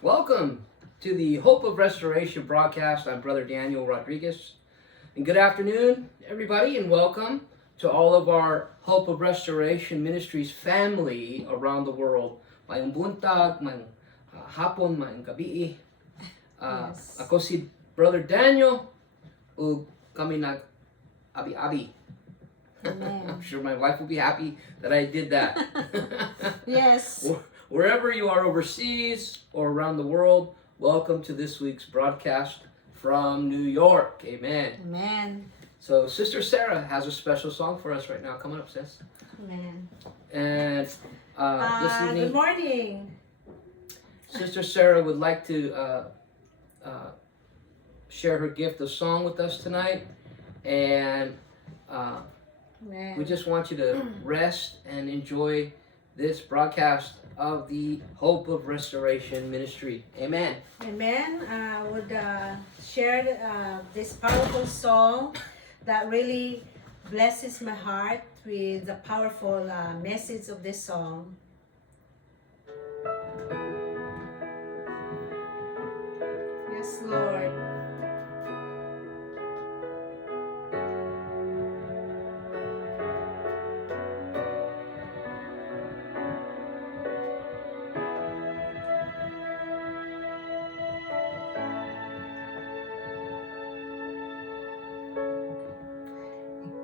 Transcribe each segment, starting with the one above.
Welcome to the Hope of Restoration broadcast. I'm Brother Daniel Rodriguez. And good afternoon, everybody, and welcome to all of our Hope of Restoration Ministries family around the world. Mayong buntag, mayong hapon, mayong gabi. Yes. Ako si Brother Daniel, ug kami nag-abi-abi. I'm Amen. sure my wife will be happy that I did that. Yes. Wherever you are overseas or around the world, welcome to this week's broadcast from New York. Amen. Amen. So Sister Sarah has a special song for us right now. Come on up, sis. Amen. And this Good evening, morning. Sister Sarah would like to share her gift of song with us tonight. And Amen. we just want you to rest and enjoy this broadcast of the Hope of Restoration Ministry. Amen. Amen. I would share this powerful song that really blesses my heart with the powerful message of this song. Yes, Lord.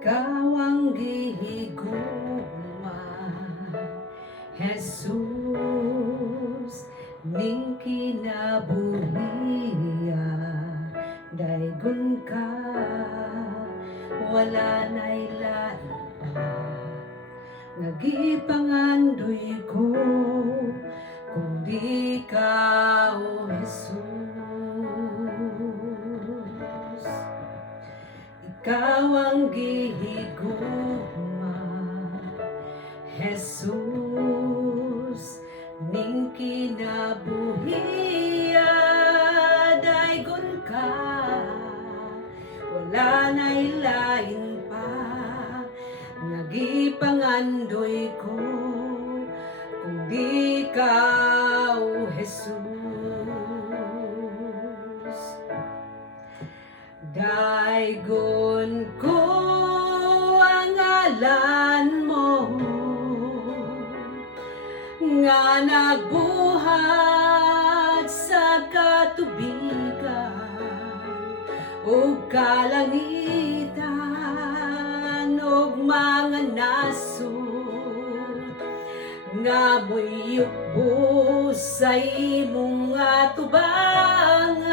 Ikaw ang gihigugma, Jesus, ning kinabuhiya, daygon ka, wala na'y lain pa, nagipangandoy ko, kundi ka, O Jesus. Ikaw ang gihigugma, Jesus, ning kinabuhiya, daygon ka, wala na'y lain pa, nagipangandoy ko, kundi ka, O Jesus. Daygon ko ang ngalan mo, nga nagbuhat sa katubigan, ug kalangitan, ug mga nasod, nga mo'y yukbo sa imong atubangan.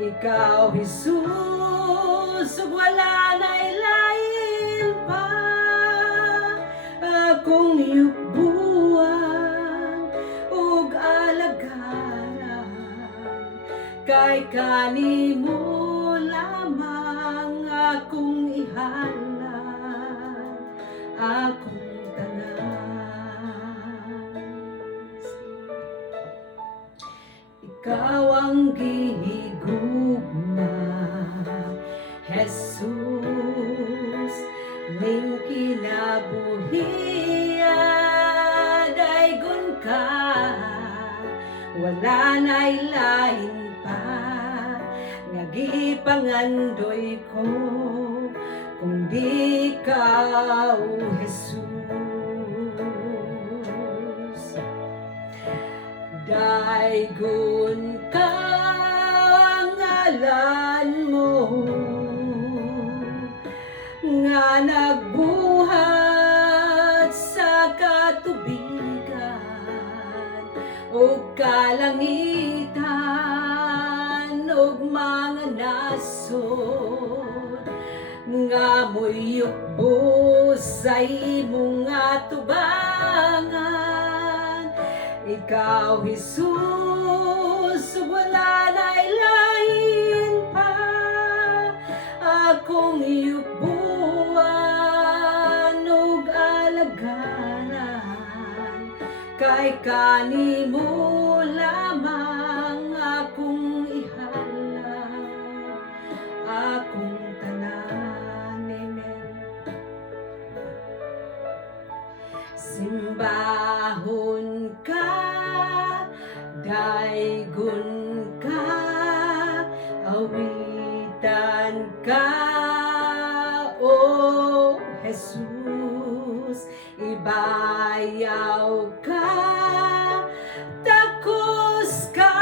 Ikaw, Jesus, ug wala na'y lain pa, akong yukbuan ug alagaran, kay kanimo lamang akong ihalan, akong tanan. Ikaw ang gihigugma, Jesus, ning kinabuhiya, daygon ka, wala na'y lain pa, nagipangandoy ko, kundi ka, O Jesus. Daygon ka ang ngalan mo, nga nagbuhat sa katubigan, ug kalangitan, ug mga nasod, nga mo'y yukbo sa imong atubangan. Ikaw, Jesus, wala na'y lain pa, akong yukbuan ug alagaran, kay kanimo lamang akong ihalan, akong tanan. Amen. Simbahon ka, daigon ka, awitan ka, O Jesus, ibayaw ka, takos ka,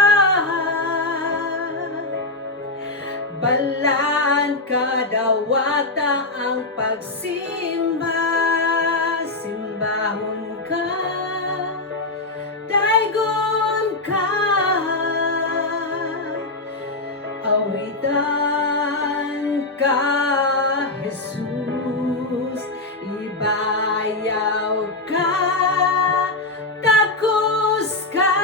balaan ka, dawata ang pagsimba, simbahon ka, daigon ka, awitan ka, Jesus, ibayaw ka, takos ka,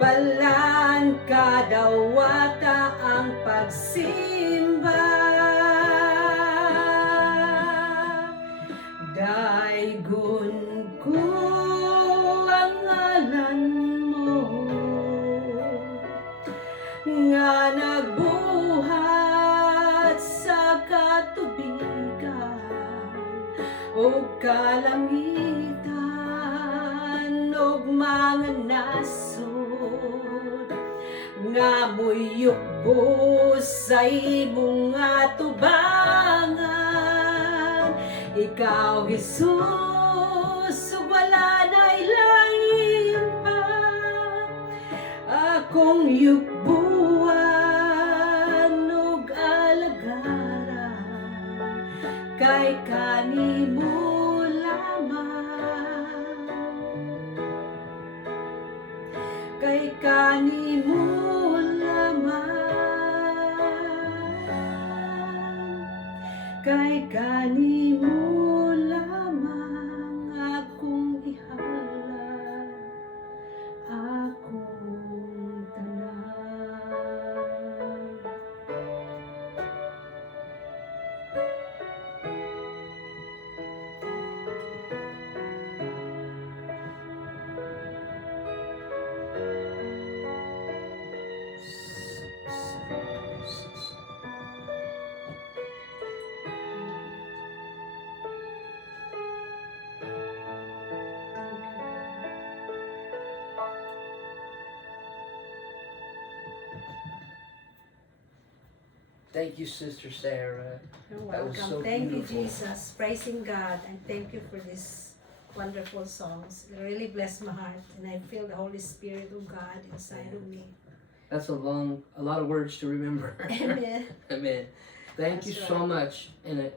balaan ka, dawata ang pagsimba, daigon ko ang ngalan mo, nga nagbuhat sa katubigan o kalangitan o mga nasod nga muyukbo sa imong nga tubangan. Ikaw, Jesus, wala na ilalim pa akong yukbuan ug alagaran kay kanimo lamang, kay kanimo lamang, kay kanimo lamang akong ihalad akong tanan. Thank you, Sister Sarah. You're That was welcome. so Thank you, beautiful. Jesus. Praising God, and thank you for these wonderful songs. It really blessed my heart, and I feel the Holy Spirit of God inside of me. That's a lot of words to remember. Amen. Amen. Thank you That's so much. And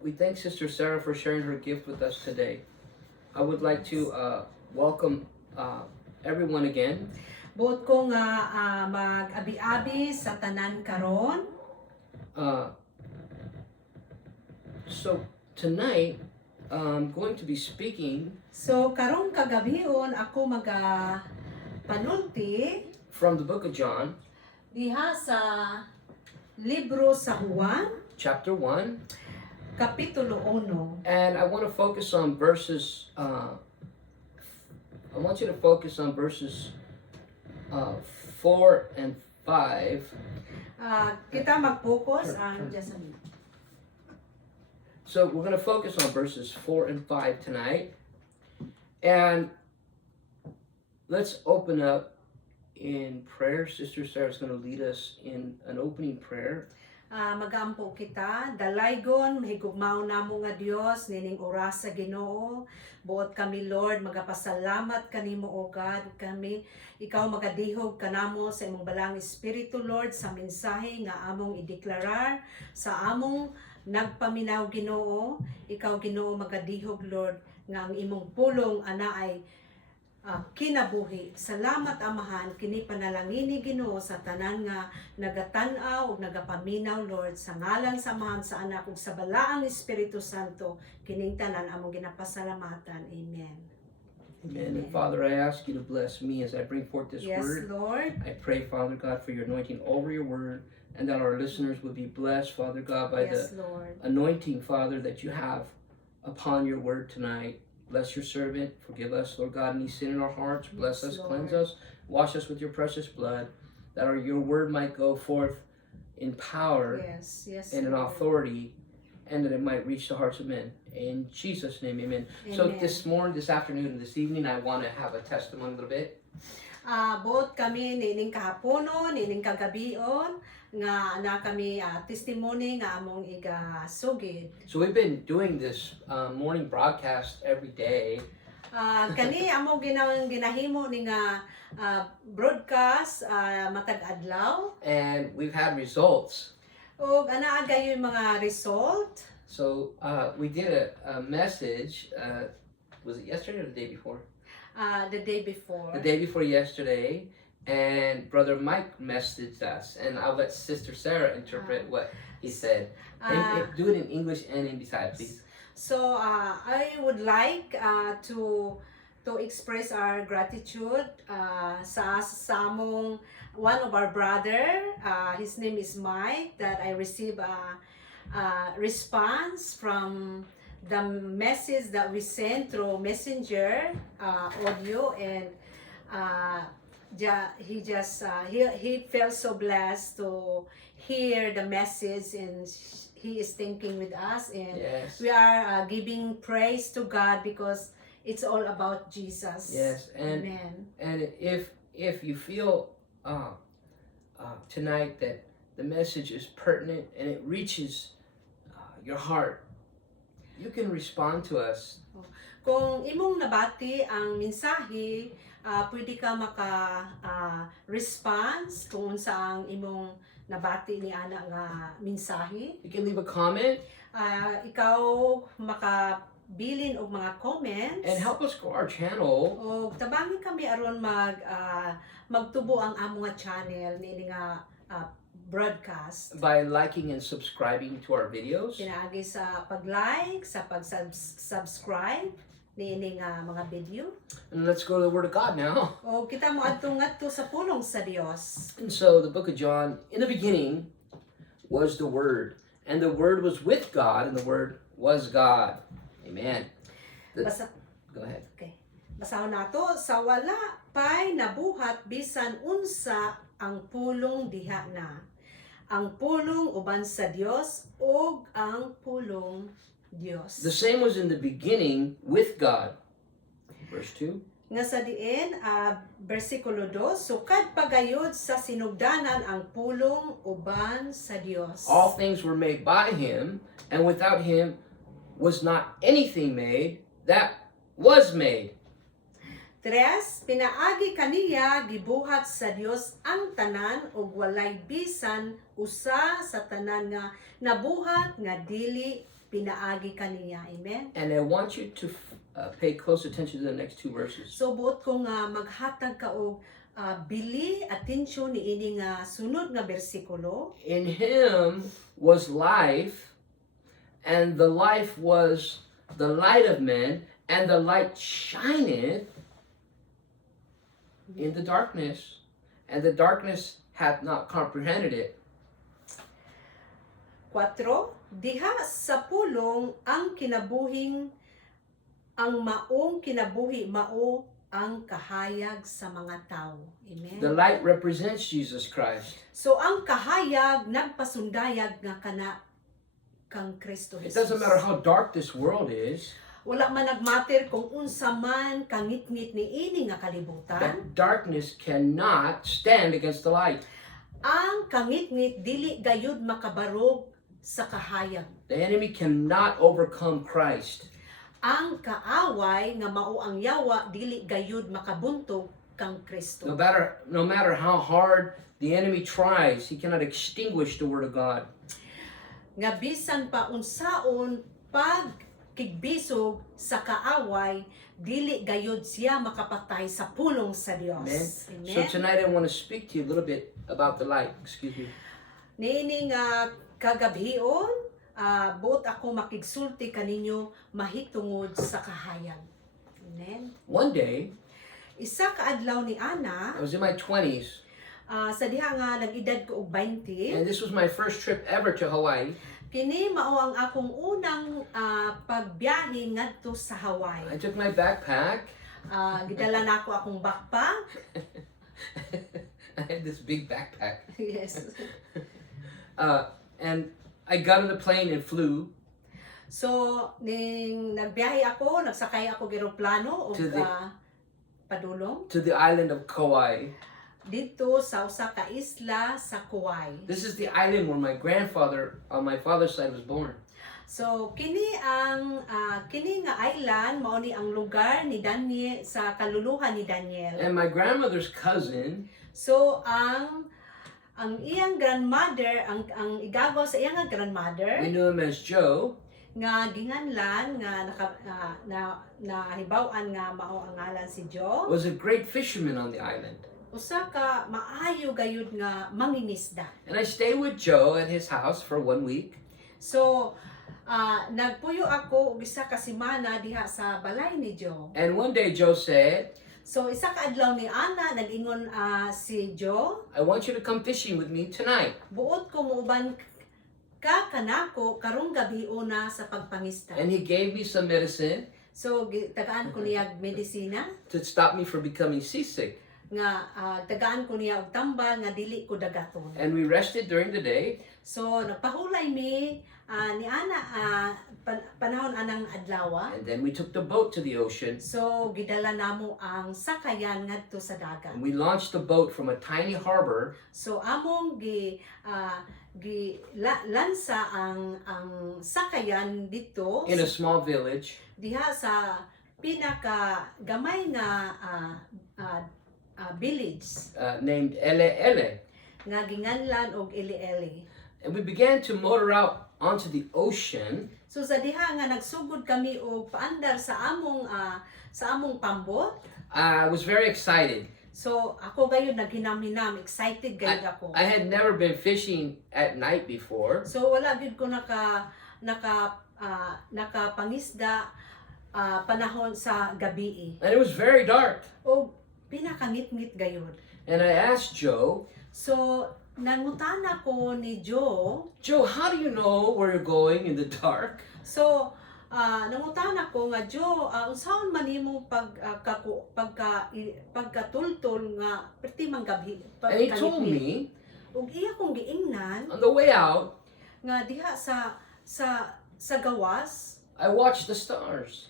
we thank Sister Sarah for sharing her gift with us today. I would like to welcome everyone again. Buot ko nga mag-abi-abi sa tanan karon. So tonight, I'm going to be speaking So karong kagabion ako panulti from the book of John, diha sa libro sa Juan, chapter 1, kapitulo 1. and I want to focus on verses. I want you to focus on verses 4 and 5. Kita mag-focus just a minute. So we're going to focus on verses 4 and 5 tonight. And let's open up in prayer. Sister Sarah is going to lead us in an opening prayer. Magampo kita, dalaygon, mahigugmaw namo nga Dios, nining oras sa Ginoo. Buot kami, Lord, magapasalamat kanimo, O God, kami. Ikaw magadihog kanamo sa imong balang Espiritu, Lord, sa mensahe nga among ideklarar, sa among nagpaminaw, Ginoo. Ikaw, Ginoo, magadihog, Lord, nga ang imong pulong ana ay kinabuhi. Salamat, Amahan, kini panalangini, Ginoo, sa tanan nga nagatanaw ug nagapaminaw, Lord, sa ngalan sa Amahan, sa Anak ug sa balaang Espiritu Santo, kining tanan among ginapasalamatan. Amen. Amen. And Father, I ask you to bless me as I bring forth this Yes, word. Lord. I pray, Father God, for your anointing over your word, and that our listeners would be blessed, Father God, by Yes, the Lord. anointing, Father, that you have upon your word tonight. Bless your servant. Forgive us, Lord God, any sin in our hearts. Bless Yes, us, cleanse Lord. us, wash us with your precious blood, that your word might go forth in power Yes, yes, and in Lord. authority and that it might reach the hearts of men. In Jesus' name, amen. So Amen. this morning, this afternoon, and this evening, I want to have a testimony a little bit. Both kami nining kahaponon, nining kagabion, nga na kami testimony nga among igasugid. So we've been doing this morning broadcast every day. Kani among ginahimo ni nga broadcast matag adlaw. And we've had results. O anaa gayon mga result. So we did a message, was it yesterday or the day before? The day before. The day before yesterday, and Brother Mike messaged us, and I'll let Sister Sarah interpret what he said. Do it in English and in Bisaya, please. So I would like to express our gratitude sa among one of our brother. His name is Mike. That I received a response from the message that we sent through messenger audio, and he felt so blessed to hear the message, and he is thinking with us, and Yes. we are giving praise to God because it's all about Jesus. Yes, and Amen. and if you feel tonight that the message is pertinent and it reaches your heart, you can respond to us. Kung imong nabati ang mensahe, pwede ka response kung saang imong nabati ni ana nga mensahe. You can leave a comment Ikaw makabilin og mga comments. and help us grow our channel. O tabangi kami aron magtubo ang among nga channel niini nga broadcast. By liking and subscribing to our videos. Pinaagi sa pag-like, sa pag-subscribe niini nga mga video. And let's go to the Word of God now. O kita mo adto sa pulong sa Dios. And so the book of John, in the beginning was the Word, and the Word was with God, and the Word was God. Amen. Go ahead. Okay. Basahon nato, sa wala pay nabuhat bisan unsa ang pulong diha na. Ang pulong uban sa Dios ug ang pulong Dios. The same was in the beginning with God. Verse 2. Nga sa diin, versikulo 2, sukad pagayod sa sinugdanan ang pulong uban sa Dios. All things were made by Him, and without Him was not anything made that was made. 3, pinaagi kaniya gibuhat sa Dios ang tanan ug walay bisan usa sa tanan nga nabuhat nga dili pinaagi kaniya. Amen. And I want you to pay close attention to the next two verses. So buot ko nga maghatag ka og bili atensyon niini nga sunod nga bersikulo. In Him was life, and the life was the light of men, and the light shineth in the darkness, and the darkness hath not comprehended it. 4, diha sa pulong ang maong kinabuhi mao ang kahayag sa mga tao. Amen. The light represents Jesus Christ. So ang kahayag nagpasundayag nga kana kang Kristo It Jesus. doesn't matter how dark this world is, Wala man nagmatter kung unsa man kangit-ngit ni ini nga kalibutan. that darkness cannot stand against the light. Ang kangit-ngit dili gayud makabarog sa kahayag. The enemy cannot overcome Christ. Ang kaaway nga mao ang yawa dili gayud makabuntog kang Kristo. No matter how hard the enemy tries, he cannot extinguish the word of God. Nga bisan pa unsaon pagkigbisog sa kaaway dili gayud siya makapatay sa pulong sa Dios. Amen. So tonight I want to speak to you a little bit about the light. Excuse me. Niining kagabhion, buot ako makigsulti kaninyo mahitungod sa kahayag. Amen. One day, Isa ka adlaw ni Ana, I was in my 20s, sa diha nga nag-edad ko og 20, and this was my first trip ever to Hawaii. kini mao ang akong unang pagbiyahe ngadto sa Hawaii. I took my backpack. Gidala na ako akong backpack. I had this big backpack. Yes. And I got on the plane and flew. So ning nagbiyahe ako, nagsakay ako eroplano og To the- padulong to the island of Kauai. dito sa usa ka isla sa Kauai. This is the island where my grandfather on my father's side was born. So kini ang kini nga island mao ni ang lugar ni Daniel sa kaluluhan ni Daniel. And my grandmother's cousin, So ang iyang grandmother, ang igagaw sa iyang grandmother we knew him as Joe. nga ginganlan nga nahibaw-an nga mao ang ngalan si Joe. Was a great fisherman on the island. Usa ka maayo gayud nga mangingisda. And I stayed with Joe at his house for 1 week. So nagpuyo ako og isa ka semana diha sa balay ni Joe. And one day Joe said, So isa ka adlaw ni Ana nag-ingon si Joe, I want you to come fishing with me tonight. buot ko muuban ka kanako karong gabi una sa pagpangista. And he gave me some medicine So tagaan ko niya medisina to stop me from becoming seasick. nga tagaan ko niya og tambal nga dili ko dagaton. And we rested during the day. So nagpahulay mi ni Ana panahon anang adlaw. And then we took the boat to the ocean. So gidala namo ang sakayan ngadto sa dagat. And we launched the boat from a tiny harbor So among lansa ang sakayan dito in a small village diha sa pinaka gamay nga village named Ele Ele. nga ginganlan og Ili-Eli. And we began to motor out onto the ocean. So sa diha nga nagsugod kami og paandar sa among pambot. I was very excited. So ako gayon naghinam-hinam, excited gayud ako. I had never been fishing at night before. So wala gyud ko nakapangisda panahon sa gabi. And it was very dark. O pinakangit-ngit gayud. And I asked Joe, So nangutana ko ni Joe. Joe, how do you know where you're going in the dark? So nangutana ko nga Joe, unsaon man imong pagkatultol nga perti man gabi. And he told me, ug iya kong giingnan on the way out, nga diha sa gawas, I watched the stars.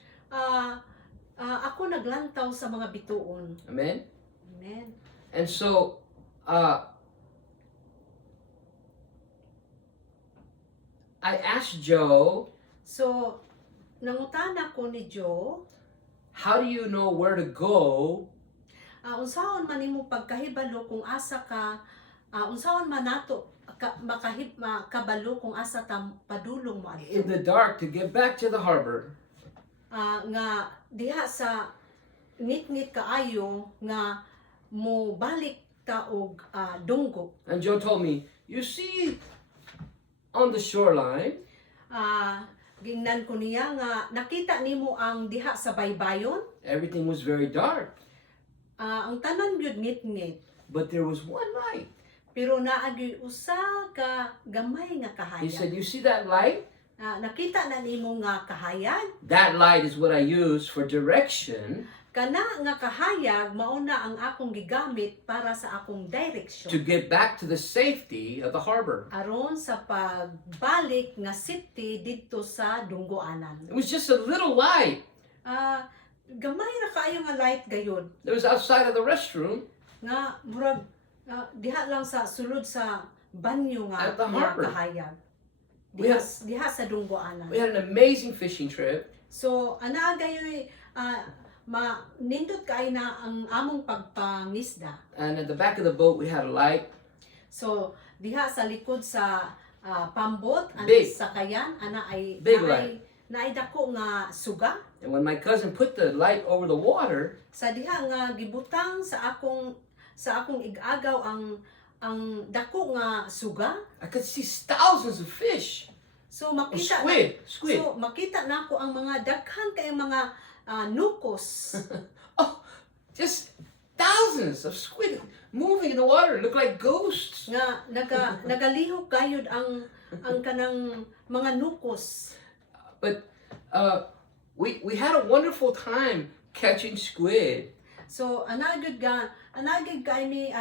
ako naglantaw sa mga bituon. Amen? Amen. And so, I asked Joe, So, nangutana ko ni Joe, how do you know where to go unsaon man nimo pagkahibalo kung asa ka, unsaon man nato makabalo kung asa ta padulong mo in adto. the dark to get back to the harbor? Nga diha sa ngit-ngit kaayo nga mo balik ta og dunggo. And Joe told me, you see, on the shoreline, Gingnan ko niya nga nakita nimo ang diha sa baybayon. everything was very dark. Ang tanan gyud ngit-ngit. But there was one light. Pero naagi usa ka gamay nga He said, kahayag. you see that light? Nakita na nimo nga kahayag. That light is what I use for direction Kana nga kahayag mao na ang akong gigamit para sa akong to direksyon. get back to the safety of the harbor. Aron sa pagbalik nga city didto sa dunggoanan. It was just a little light Gamay ra kaayo nga light gayud that was outside of the restroom nga murag diha lang sa sulod sa banyo nga At the mga harbor. kahayag. We Diha sa dunggoanan. We had an amazing fishing trip. So ana gayoy nindot kay na ang among pagpangisda. And at the back of the boat, we had a light. So diha sa likod sa pambot ang Big. sakayan ana ay Big naay dako nga suga. And when my cousin put the light over the water, Sa diha nga gibutang sa akong igagaw ang dako nga suga. I could see thousands of fish. So Or makita squid. So makita nako ang mga daghan kay mga nukos. Just thousands of squid moving in the water. It looked like ghosts. nga nagalihok gayud ang kanang mga nukos. But we had a wonderful time catching squid. So anagid kay ni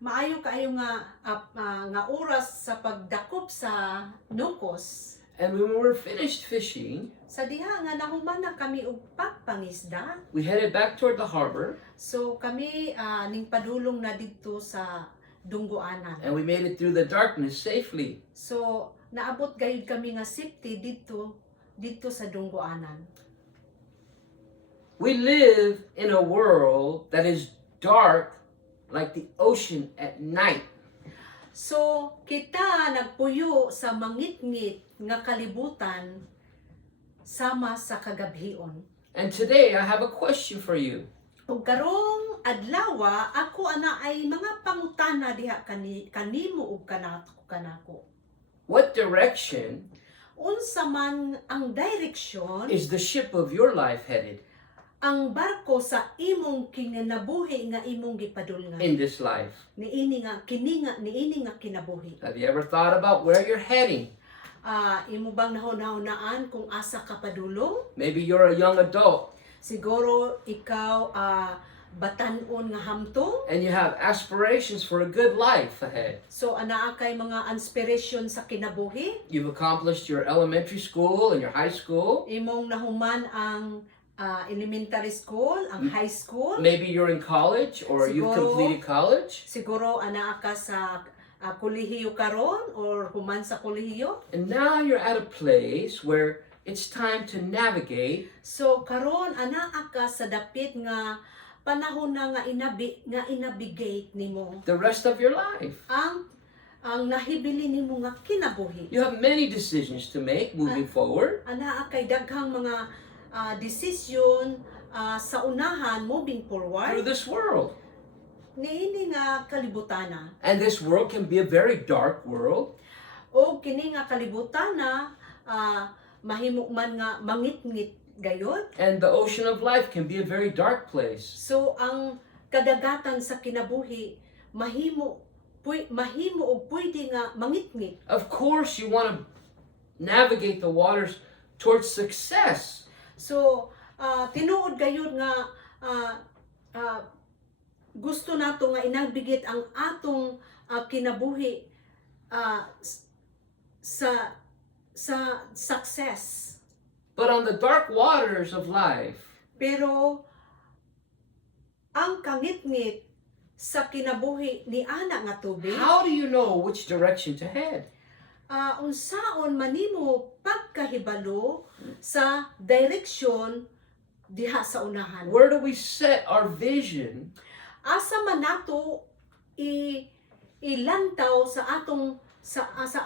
maayo kaayo nga oras sa pagdakop sa nukos. And when we were finished fishing, Sa diha nga nahuman na kami og pagpangisda. we headed back toward the harbor, So kami ning padulong na didto sa Dungguanan. and we made it through the darkness safely. So naabot gayud kami nga safety dito sa Dungguanan. We live in a world that is dark like the ocean at night. So kita nagpuyo sa mangitngit nga kalibutan sama sa kagabhion. And today I have a question for you. Ug karong adlaw ako ana ay mga pangutana diha kanimo ug kanako. What direction Unsa man ang direksyon is the ship of your life headed ang barko sa imong kinabuhi nga imong gipadulngan? in this life? Niini nga kinabuhi. Have you ever thought about where you're heading? Imo bang nahuna-hunaan kung asa ka padulong? Maybe you're a young adult Siguro ikaw batan-on nga hamtong. and you have aspirations for a good life ahead. So anaa kay mga inspiration sa kinabuhi. You've accomplished your elementary school and your high school. Imong nahuman ang elementary school, ang high school. Maybe you're in college or you've Siguro. completed college. Siguro anaa ka sa kolehiyo karon or human sa kolehiyo. And now you're at a place where it's time to navigate So karon anaa ka sa dapit nga panahon na nga inabigate nimo the rest of your life. ang nahibili nimo nga kinabuhi. You have many decisions to make moving forward. Anaa kay daghang mga desisyon sa unahan moving Through forward. this world. Niini nga kalibutana. And this world can be a very dark world. O kini nga kalibutana mahimo man nga mangitngit gayod. And the ocean of life can be a very dark place. So ang kadagatan sa kinabuhi mahimo og pwede nga mangitngit. Of course, you want to navigate the waters towards success. So tinuod gayud nga gusto nato nga inabigit ang atong kinabuhi sa success. But on the dark waters of life, Pero ang kangitngit sa kinabuhi ni ana nga tubig, how do you know which direction to head? unsaon manimo pagkahibalo sa direksyon diha sa unahan. Where do we set our vision Asa man nato ilantaw sa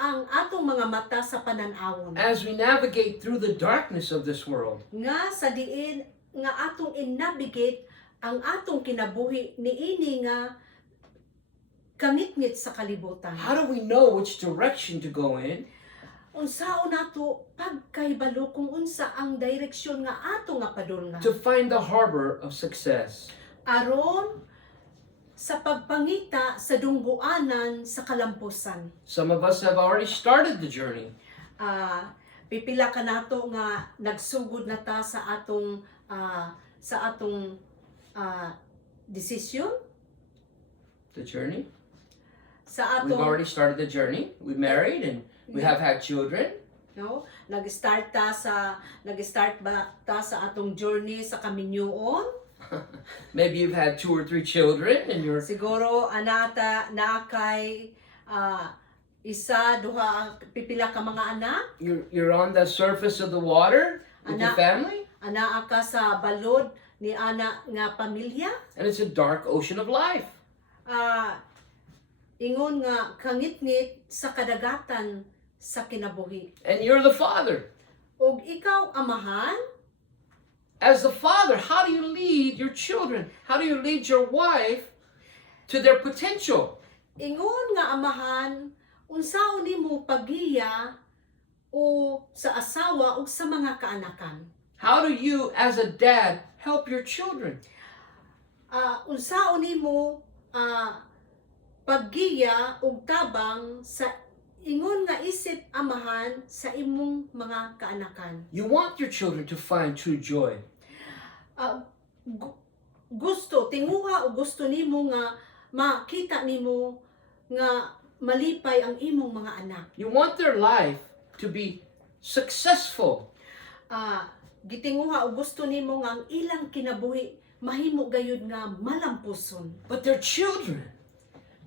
ang atong mga mata sa pananawon as we navigate through the darkness of this world? nga sa diin nga atong innavigate ang atong kinabuhi niini nga kangitngit sa kalibutan. How do we know which direction to go in Unsaon nato pagkahibalo kung unsa ang direksyon nga ato nga padulngan to find the harbor of success? aron sa pagpangita sa dungguanan sa kalampusan. Some of us have already started the journey. Pipila ka nato nga nagsugod na ta sa atong desisyon The journey? sa We've atong already started the journey. We married and we have had children. no nag-start ba ta sa atong journey sa kaminyoon. Maybe you've had 2 or 3 children and you're Siguro anata na kay isa duha pipila ka mga anak, you're on the surface of the water with your Anak. family, anaa ka sa balod ni ana nga pamilya. and it's a dark ocean of life. Ingon nga kangitngit sa kadagatan sa kinabuhi. And you're the father. Og ikaw amahan, As the father, how do you lead your children? How do you lead your wife to their potential? ingon nga amahan, unsaon nimo pagiya o sa asawa o sa mga kaanakan. How do you, as a dad, help your children? Unsaon nimo paggiya og tabang sa ingon nga isip amahan sa imong mga kaanakan. You want your children to find true joy. Tinguha o gusto nimo nga makita nimo nga malipay ang imong mga anak. You want their life to be successful. Gitinguha o gusto nimo nga ang ilang kinabuhi mahimo gayud nga malampuson. But they're children.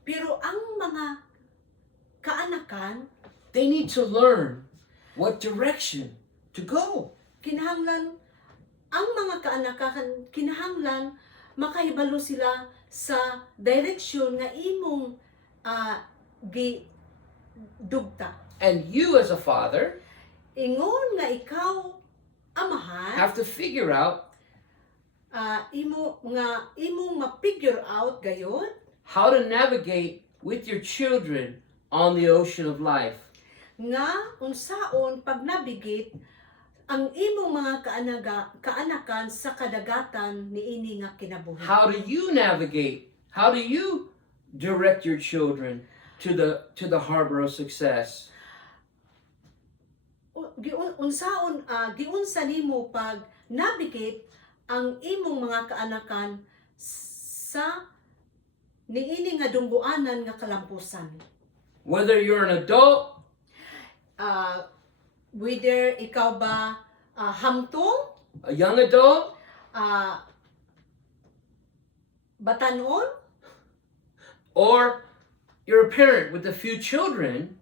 Pero ang mga kaanakan, They need to learn what direction to go. kinahanglan ang mga kaanakan kinahanglan makahibalo sila sa direksyon nga imong dugta. And you as a father Ingon nga ikaw amahan, have to figure out imong ma-figure out gayon how to navigate with your children on the ocean of life. nga unsaon pag-navigate ang imong mga kaanakan sa kadagatan niini nga kinabuhi. How do you navigate? How do you direct your children to the harbor of success? Giunsa nimo pag navigate ang imong mga kaanakan sa niini nga dungguanan nga kalampusan. Whether you're an adult, Whether ikaw ba hamtong, a young adult, batanon, or you're a parent with a few children,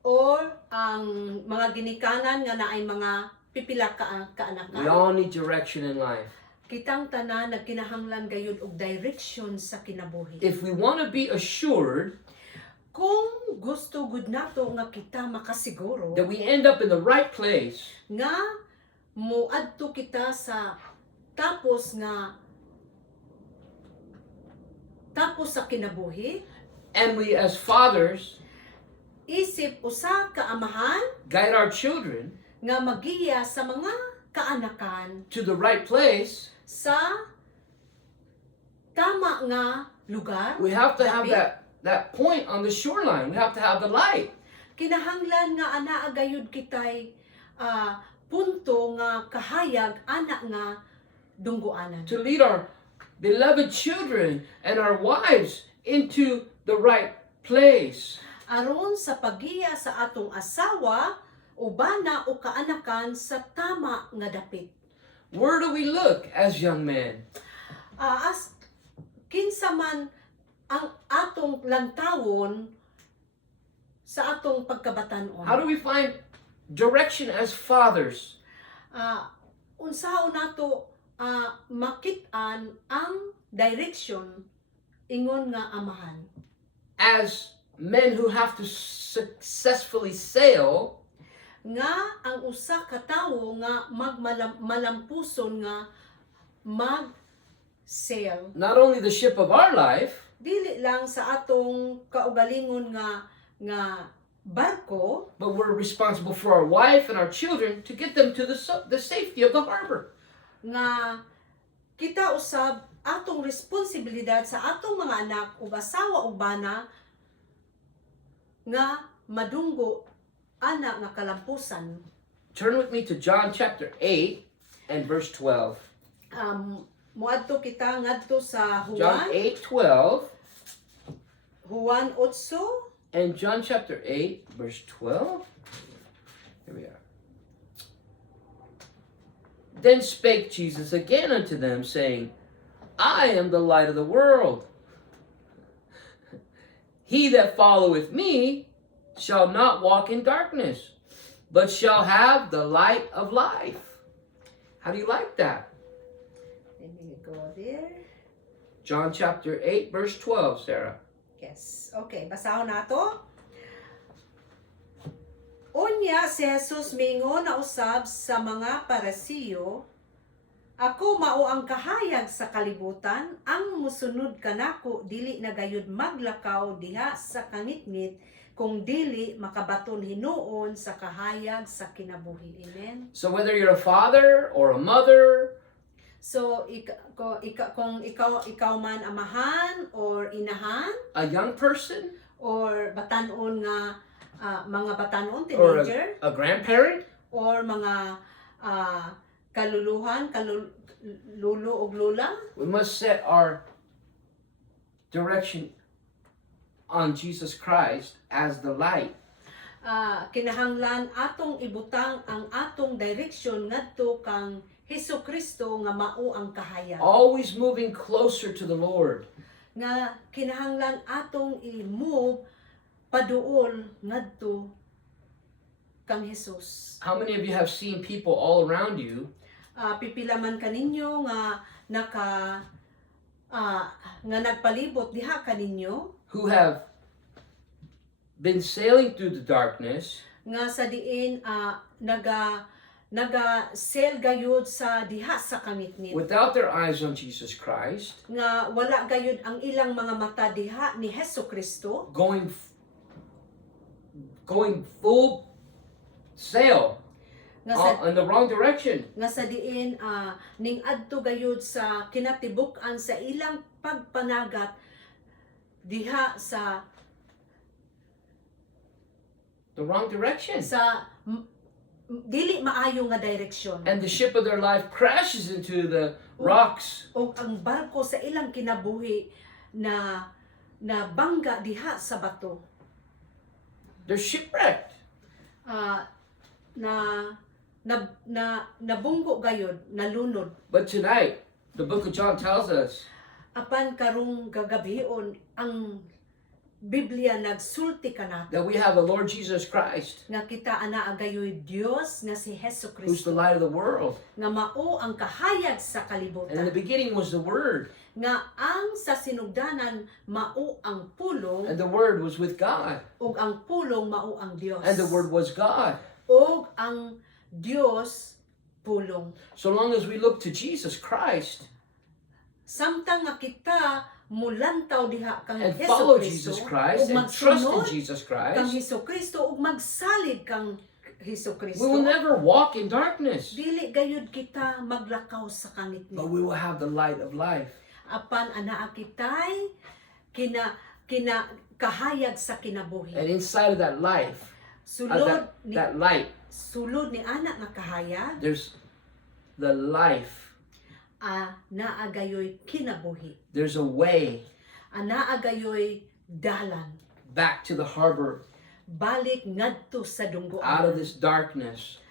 or ang mga ginikanan nga naay mga pipila we kaanakan. all need direction in life. Kitang tanan nagkinahanglan gayud og direction sa kinabuhi. If we want to be assured Kung gusto gud nato nga kita makasiguro that we end up in the right place, nga moadto kita sa tapos sa kinabuhi, and we as fathers isip usa ka amahan guide our children nga magiya sa mga kaanakan to the right place, sa tama nga lugar. we have to have dapit. that point on the shoreline. We have to have the light. Kinahanglan nga anaa gayud kitay punto nga kahayag ana nga dungguanan. To lead our beloved children and our wives into the right place. Aron sa pagiya sa atong asawa, ubana o kaanakan sa tama nga dapit. Where do we look as young men? As kinsa man ang atong lantawon sa atong pagkabatanon. How do we find direction as fathers? Unsaon nato makit-an ang direction ingon nga amahan. As men who have to successfully sail, Nga ang usa ka tawo nga malampuson nga mag-sail. not only the ship of our life, Dili lang sa atong kaugalingon nga barko, but we're responsible for our wife and our children to get them to the safety of the harbor. nga kita usab atong responsibilidad sa atong mga anak ug asawa ug bana nga madunggo ana nga kalampusan. Turn with me to John chapter 8 and verse 12. Muadto kita ngadto sa John Juan 8:12 Juan 8 and John chapter 8 verse 12. Here we are. Then spake Jesus again unto them, saying, I am the light of the world. He that followeth me shall not walk in darkness, but shall have the light of life. How do you like that? Let me go there. John chapter 8 verse 12, Sarah. Yes. Okay, basahon nato. Unya si Jesus mingon na usab sa mga Parisiyo, ako mao ang kahayag sa kalibutan, ang musunod kanako dili na gayud maglakaw diha sa kangitngit kung dili makabaton hinuon sa kahayag sa kinabuhi. Amen. So whether you're a father or a mother, So kung ikaw man amahan or inahan a young person, or batanon nga mga batanon or teenager a grandparent, or mga kaluluhan, lulu o lula, we must set our direction on Jesus Christ as the light. kinahanglan atong ibutang ang atong direksyon ngadto kang Hesukristo nga mao ang kahayag. Always moving closer to the Lord. Nga kinahanglan atong i-move paduol ngadto kang Hesus. How many of you have seen people all around you Pipila man kaninyo nga nga nagpalibot diha kaninyo who have been sailing through the darkness nga sa diin naga-sail gayud sa diha sa kangitngit without their eyes on Jesus Christ, nga wala gayud ang ilang mga mata diha ni Hesukristo going full sail nga sa in the wrong direction. nga sa diin ning adto gayud sa kinatibuk-an sa ilang pagpanagat diha sa The wrong direction. Dili maayo nga direksyon. And the ship of their life crashes into the rocks. O ang barko sa ilang kinabuhi na bangga diha sa bato. They're shipwrecked. Nabunggo gayod, nalunod. But tonight, the book of John tells us Apan karong gagabion ang Biblia nagsulti kanato that we have the Lord Jesus Christ, nga kita ana agayoy Dios nga si who's Hesukristo the light of the world. nga mao ang kahayag sa And in kalibutan the beginning was the Word, nga ang sa sinugdanan mao ang pulong and the Word was with God, ug ang pulong mao ang Dios and the Word was God. ug ang Dios pulong. So long as we look to Jesus Christ Samtang nga kita mulantaw diha kang and follow Hesukristo Jesus Christ ug and trust in magsunod Jesus kang Christ, Hesukristo ug magsalig kang we Hesukristo, will never walk in darkness, dili gayud kita maglakaw sa but kangitngit. we will have the light of life. Apan anaa kitay kina kahayag sa kinabuhi. And inside of that life, Sulod ni that light, sulod ni ana nga kahayag there's the life. naa gayoy kinabuhi. There's a way Anaa gayoy dalan back to the harbor, balik ngadto sa out of dunggoan. this darkness.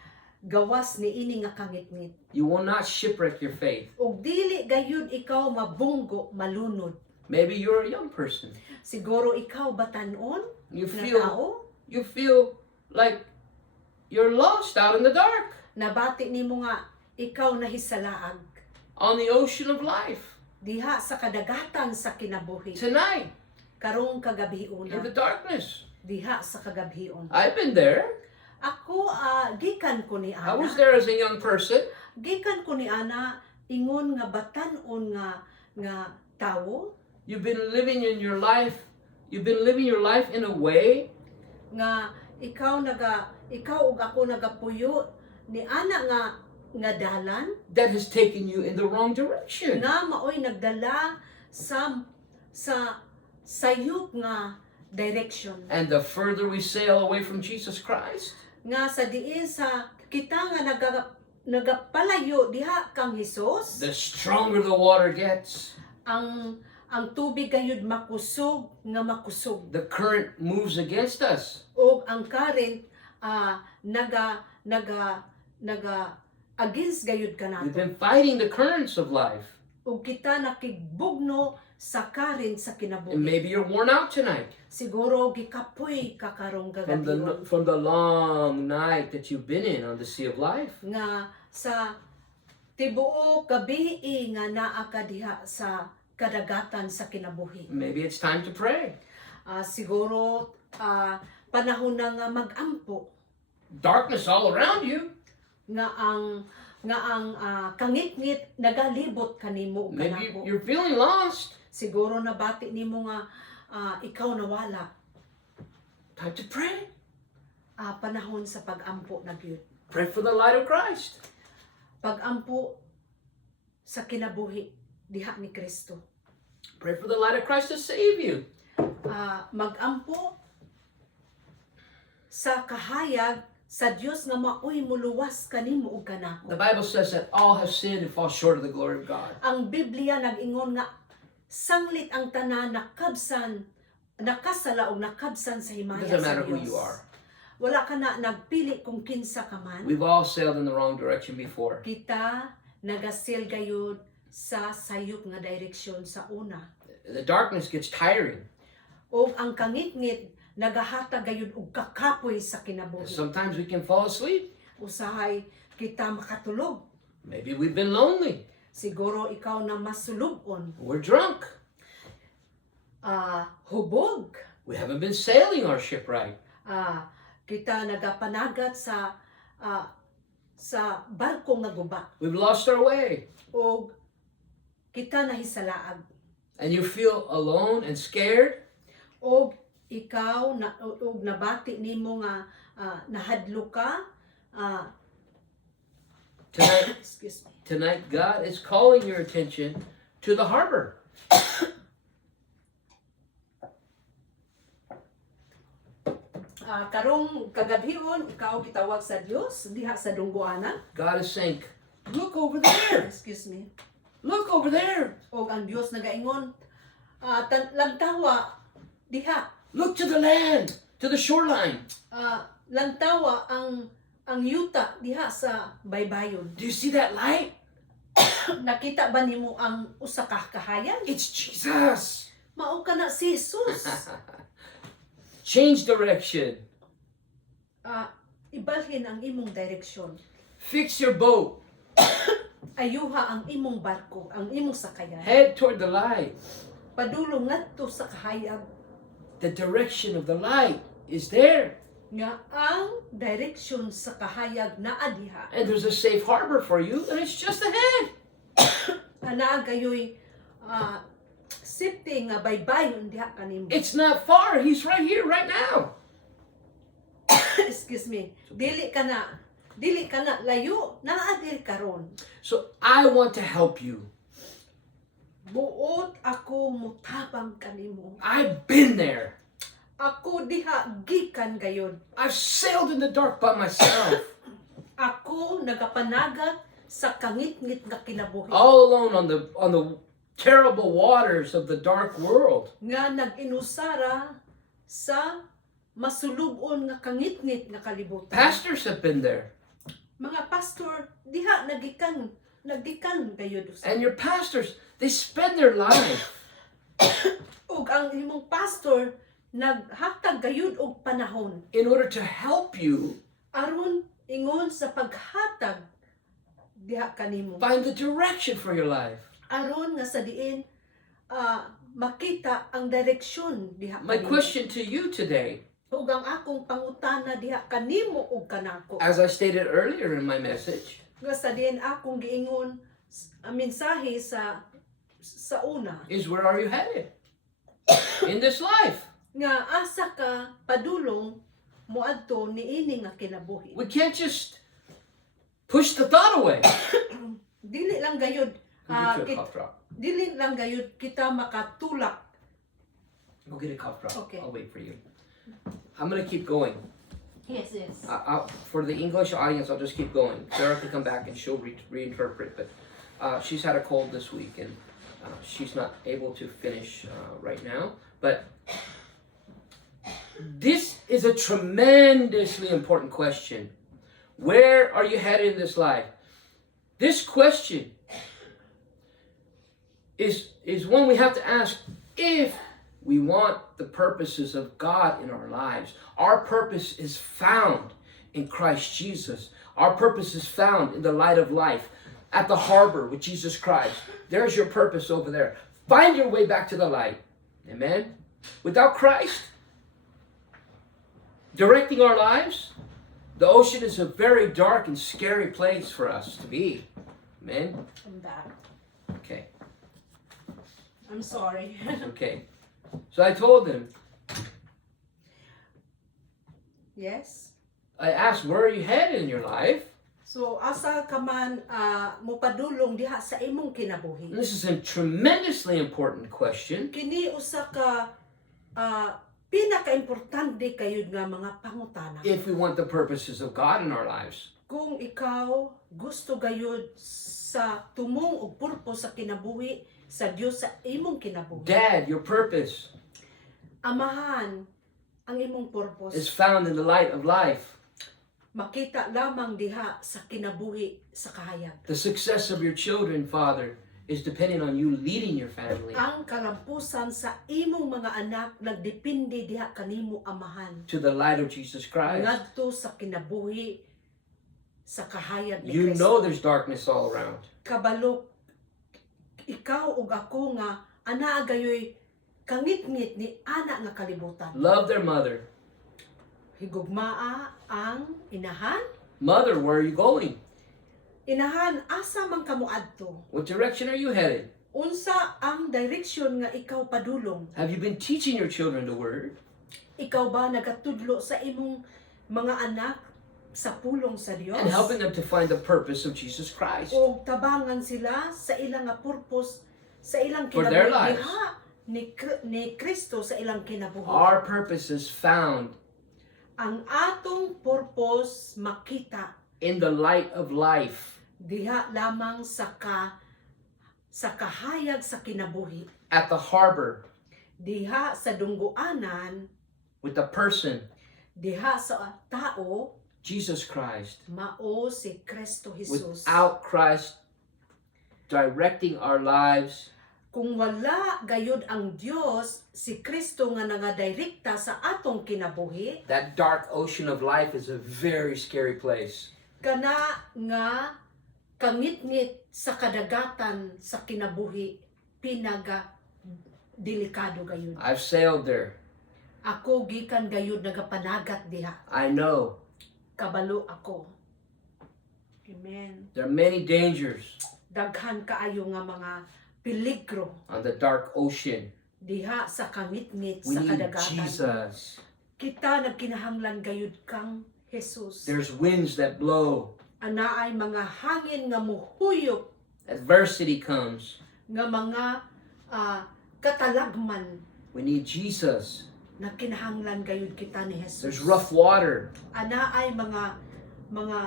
Gawas ni ini nga kangitngit. You will not shipwreck your faith. Ug dili gayud ikaw mabunggo malunod. Maybe you're a young person. Siguro ikaw batan-on You nga feel tao, like you're lost out in the dark nabati nimo nga ikaw nahisalaag on the ocean of life. diha sa kadagatan sa kinabuhi. Tonight, Karong in kagabiuna the darkness. diha sa kagabion. I've been there. Ako gikan ko ni I was ana. there as a young person. Gikan ko ni ana ingon nga batan-on nga tawo You've been living your life in a way nga ikaw ug ako nagapuyo ni ana nga dalan that has taken you in the wrong direction. nga maoy nagdala sa sayop nga direction And the further we sail away from Jesus Christ, nga sa diin sa kita nga nagapalayo diha kang Hesus the stronger the water gets. ang tubig gayud makusog. The current moves against us. O ang current naga against gayud We've kanato. been fighting the currents of life. O kita nakigbugno sa current sa And kinabuhi. maybe you're worn out tonight Siguro gikapoy ka karong gagabion from the long night that you've been in on the sea of life. nga sa tibuok gabi nga naa ka diha sa kadagatan sa kinabuhi. Maybe it's time to pray. Siguro panahon na nga magampo Darkness all around you. nga ang kangitngit nagalibot kanimo ug Maybe kanako. you're feeling lost. Siguro nabati nimo nga ikaw nawala. Time to pray. Panahon sa pag-ampo na gyud. Pray for the light of Christ. Pag-ampo sa kinabuhi diha ni Kristo. Pray for the light of Christ to save you. Mag-ampo sa kahayag sa Dios nga maoy muluwas kanimo ug kanako. The Bible says that all have sinned and fall short of the glory of God. Ang Biblia nag-ingon nga sanglit ang tanan nakasala o nakabsan sa It himaya doesn't sa matter who Dios. you are. wala ka na nagpili kung kinsa ka man. We've all sailed in the wrong direction before. Kita nagasil gayud sa sayop nga direksyon sa una. The darkness gets tiring. O ang kangit-ngit nagahatag gayud og kakapoy sa kinabuhi. Sometimes we can fall asleep. Usahay kita makatulog. Maybe we've been lonely. Siguro ikaw na masulubon. We're drunk. Hubog. We haven't been sailing our ship right. Kita nagapanagat sa barko nga guba. We've lost our way. O kita nahisalaag. And you feel alone and scared. O ikaw nabati nimo nga nahadlo ka. Excuse me. Tonight, God is calling your attention to the harbor. Karong kagabhion, ikaw gitawag sa Dios diha sa dunggoana. God is saying, look over there. Excuse me. Look over there. O ang Dios nagaingon, lantawa diha. Look to the land, to the shoreline. Lantawa ang yuta diha sa baybayon. Do you see that light? Nakita ba nimo ang usa ka kahayan? It's Jesus. Mao ka na si Jesus. Change direction. Ibalhin ang imong direksyon. Fix your boat. Ayuha ang imong barko, ang imong sakayan. Head toward the light. Padulong ngadto sa kahayag. The direction of the light is there. Nga ang direksyon sa kahayag naa diha. And there's a safe harbor for you, and it's just ahead. Ana gayoy safety nga baybayon diha kanimo. It's not far. He's right here, right now. Excuse me. Dili ka na layo naa diri karon. So I want to help you. Buot ako mutabang kanimo. I've been there. Ako diha gikan gayon. I've sailed in the dark by myself. Ako nagapanagat sa kangit-ngit nga kinabuhi. All alone on the terrible waters of the dark world. Nga nag-inusara sa masulubon nga kangit-ngit nga kalibutan. Pastors have been there. Mga pastor diha naggikan gayud usa. And your pastors, they spend their life Ug ang imong pastor naghatag gayud og panahon in order to help you aron ingon sa paghatag diha kanimo. find the direction for your life. Aron nga sa diin makita ang direksyon diha My kanimo. question to you today, Ug ang akong pangutana diha kanimo ug kanako. as I stated earlier in my message, Nga sa diin akong giingon ang mensahe sa una is where are you headed in this life? nga asa ka padulong moadto niini nga kinabuhi. We can't just push the thought away. Dili lang gayud Go get you a cough drop. dili lang gayud kita makatulak. Go get a cough drop. Okay. I'll wait for you. I'm gonna keep going. Yes. For the English audience, I'll just keep going. Sarah can come back and she'll reinterpret. But she's had a cold this week and she's not able to finish right now. But this is a tremendously important question. Where are you headed in this life? This question is one we have to ask if we want the purposes of God in our lives. Our purpose is found in Christ Jesus. Our purpose is found in the light of life at the harbor with Jesus Christ. There's your purpose over there. Find your way back to the light. Amen? Without Christ directing our lives, the ocean is a very dark and scary place for us to be. Amen? Okay. I'm sorry. Okay. So I told them, Yes. I asked, where are you headed in your life? So asa ka man mopadulong diha sa imong kinabuhi. And this is a tremendously important question. Kini usa ka pinaka-importante kayud nga mga pangutana. If we want the purposes of God in our lives. Kung ikaw gusto gayud sa tumong og purpose sa kinabuhi sa Dios sa imong kinabuhi. Dad, your purpose. Amahan, ang imong purpose. is found in the light of life. Makita lamang diha sa kinabuhi sa kahayag. The success of your children, Father, is depending on you leading your family Ang kalampusan sa imong mga anak nagdepende diha kanimo amahan. to the light of Jesus Christ. Ngadto sa kinabuhi sa kahayag ni You Kristo. know there's darkness all around. Kabalo ikaw ug ako nga ana gayoy kangit-ngit ni ana nga kalibutan. Love their mother. Higugmaa ang inahan. Mother, where are you going? Inahan, asa man kamo adto? What direction are you headed? Unsa ang direksyon nga ikaw padulong? Have you been teaching your children the word? Ikaw ba nagatudlo sa imong mga anak sa pulong sa Dios? And helping them to find the purpose of Jesus Christ. O tabangan sila sa ilang nga purpose sa ilang For their kinabuhi lives. diha ni Kristo sa ilang kinabuhi. Our purpose is found Ang atong purpose makita in the light of life diha lamang sa kahayag sa kinabuhi. at the harbor Diha sa dungguanan, with the person, diha sa tao, Jesus Christ. mao si Kristo Jesus. Without Christ directing our lives, Kung wala gayud ang Dios, si Kristo nga nangadirekta sa atong kinabuhi, that dark ocean of life is a very scary place. kana nga kangit-ngit sa kadagatan sa kinabuhi, pinaga delikado gayud. I've sailed there. Ako gikan gayud nagapanagat diha. I know Kabalo ako. Amen. there are many dangers Daghan kaayo nga mga peligro on the dark ocean. diha sa kangit-ngit We sa need kadagatan. Jesus. Kita nagkinahanglan gayud kang Jesus. There's winds that blow. Anaay mga hangin nga muhuyop Adversity comes. nga mga katalagman We need Jesus. na kinahanglan gayud kita ni Jesus. There's rough water. Anaay mga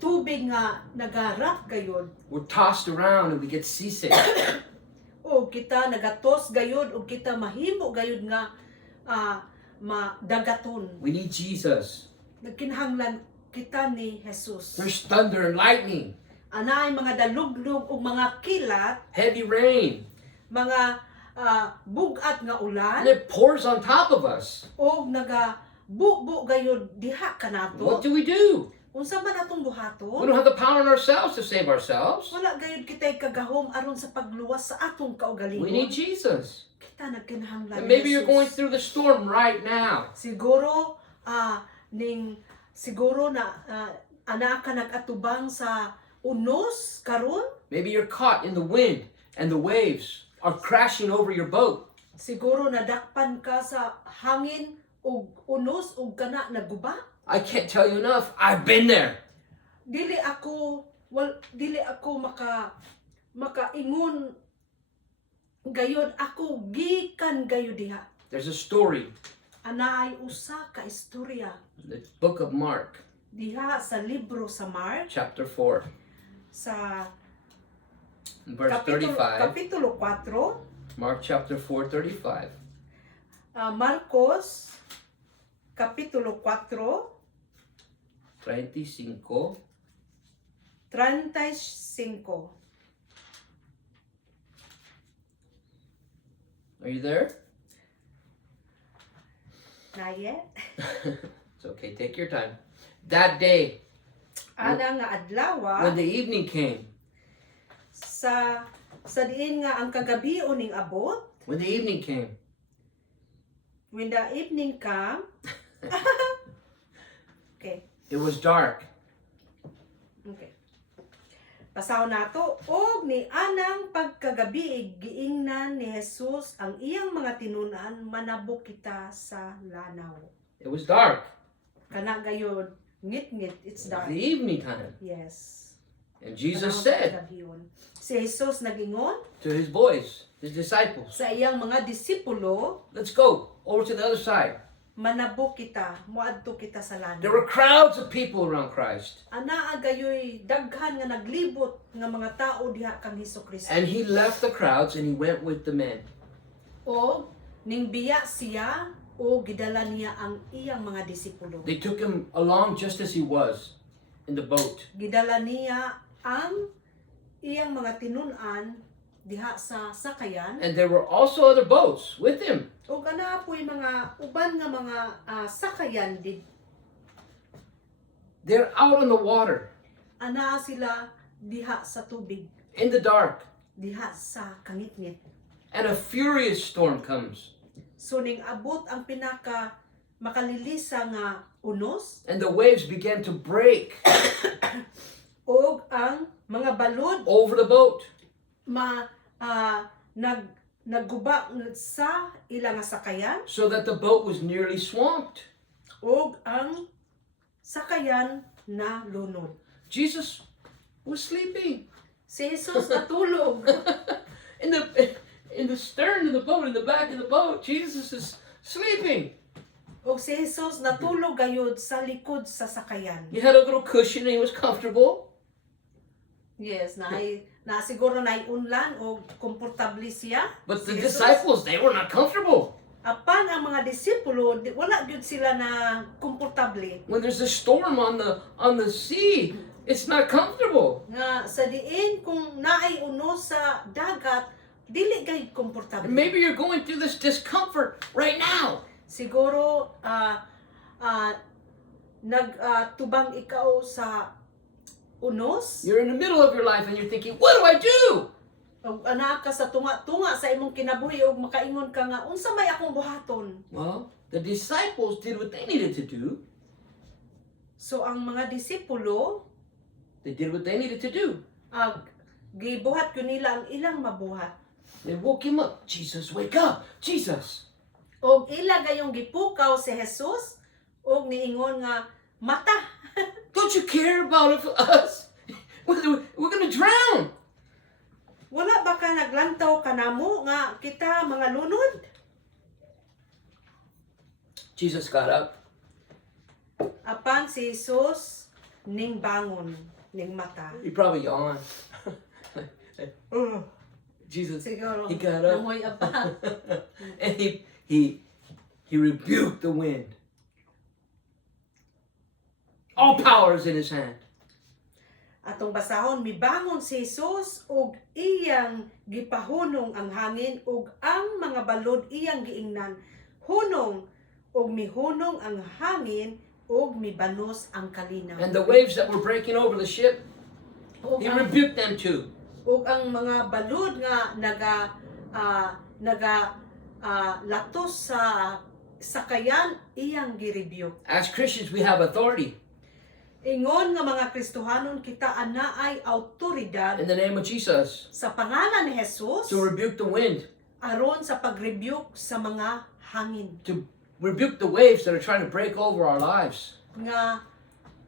tubig nga nagarap gayud We're tossed around and we get seasick. o kita nagatos gayud o kita mahimo gayud nga madagaton. We need Jesus. Nagkinahanglan kita ni Jesus. There's thunder and lightning, Anaay mga daluglog o mga kilat, heavy rain, mga bugat nga ulan and it pours on top of us. o nagabubo gayud diha kanato. What do we do? Unsa man atong We buhaton? don't have the power in ourselves to save ourselves. Wala gayud kitay kagahom aron sa pagluwas sa atong kaugalingon. We need Jesus. Kita nagkinahanglan. And ni maybe you're Jesus. going through the storm right now. Siguro siguro na ana ka nagatubang sa unos karon. Maybe you're caught in the wind and the waves are crashing over your boat. Siguro nadakpan ka sa hangin ug unos ug kana naguba. I can't tell you enough. I've been there. Dili ako makaingon gayud ako gikan gayud diha. There's a story Anaay usa ka istorya in the book of Mark, diha sa libro sa Mark chapter 4, sa verse kapitulo 35. 4, Mark chapter 4, 35. Marcos kapitulo 4 35. 35. Are you there? Na yet? It's okay, take your time. That day, Ana nga adlaw when the evening came, sa diin nga ang kagabi uning abot, when the evening came, when the evening come, okay, it was dark. okay. Pasaw nato og ni anang pagkagabi giingnan ni Jesus ang iyang mga tinunan manabok kita sa lanaw. It was dark. Kana gayud ngit-ngit, it's dark. The evening time. Yes. And Jesus Panahon sa said kagabion. Si Jesus nagingon to his boys, his disciples, sa iyang mga disipulo, let's go over to the other side. manabok kita, muadto kita sa There lanaw. were crowds of people around Christ. Anaa gayoy daghan nga naglibot nga mga tao diha kang Hesukristo. And he left the crowds and he went with the men. O ning biya siya o gidala niya ang iyang mga disipulo. They took him along just as he was in the boat. Gidala niya ang iyang mga tinun-an diha sa sakayan. And there were also other boats with him. O ana po'y mga uban nga mga sakayan They're out on the water, ana sila diha sa tubig, in the dark, diha sa kangitngit. and a furious storm comes. So ning abot ang pinaka makalilisa nga unos And the waves began to break o ang mga balod over the boat. nagguba sa ilang nga sakayan So that the boat was nearly swamped. o ang sakayan na lunod. Jesus was sleeping Si Jesus natulog. in the stern of the boat, in the back of the boat. Jesus is sleeping. O si Jesus natulog gayud sa likod sa sakayan. He had a little cushion and he was comfortable. Yes, na siguro na unlan o komportable siya. But the Si Jesus. disciples, they were not comfortable. Apan ang mga disipulo, wala gyud sila na komportable. When there's a storm on the sea, it's not comfortable. Nga sa diin kung naay uno sa dagat, dili gay komportable. And maybe you're going through this discomfort right now. Siguro nagtubang ikaw sa unos. You're in the middle of your life and you're thinking, what do I do? O anak ka sa tunga-tunga sa imong kinabuhi o makaingon ka nga unsa may akong buhaton. Well, the disciples did what they needed to do. So ang mga disipulo They did what they needed to do. gibuhat yun nila ang ilang mabuhat. They woke him up. Jesus, wake up. Jesus. O ila gayong gipukaw si Jesus o niingon nga mata. Don't you care about us? We're going to drown. Wala ba ka naglantaw kanamo nga kita mga lunod? Jesus got up. Apan si Jesus ning bangon ning mata. He probably yawned. Jesus, Siguro he got up. namoy apa. And he rebuked the wind. All power is in his hand. Atong basahon mibangon si Jesus ug iyang gipahunong ang hangin ug ang mga balod iyang giingnan. Hunong ug mihunong ang hangin ug mibanos ang kalinaw. And the waves that were breaking over the ship, Ug he ang, rebuked them too. ug ang mga balod nga latos sa sakayan iyang girebuke. As Christians, we have authority Ingon nga mga Kristohanon kita anaay autoridad in the name of Jesus sa pangalan ni Jesus to rebuke the wind, aron sa pagrebuke sa mga hangin to rebuke the waves that are trying to break over our lives. nga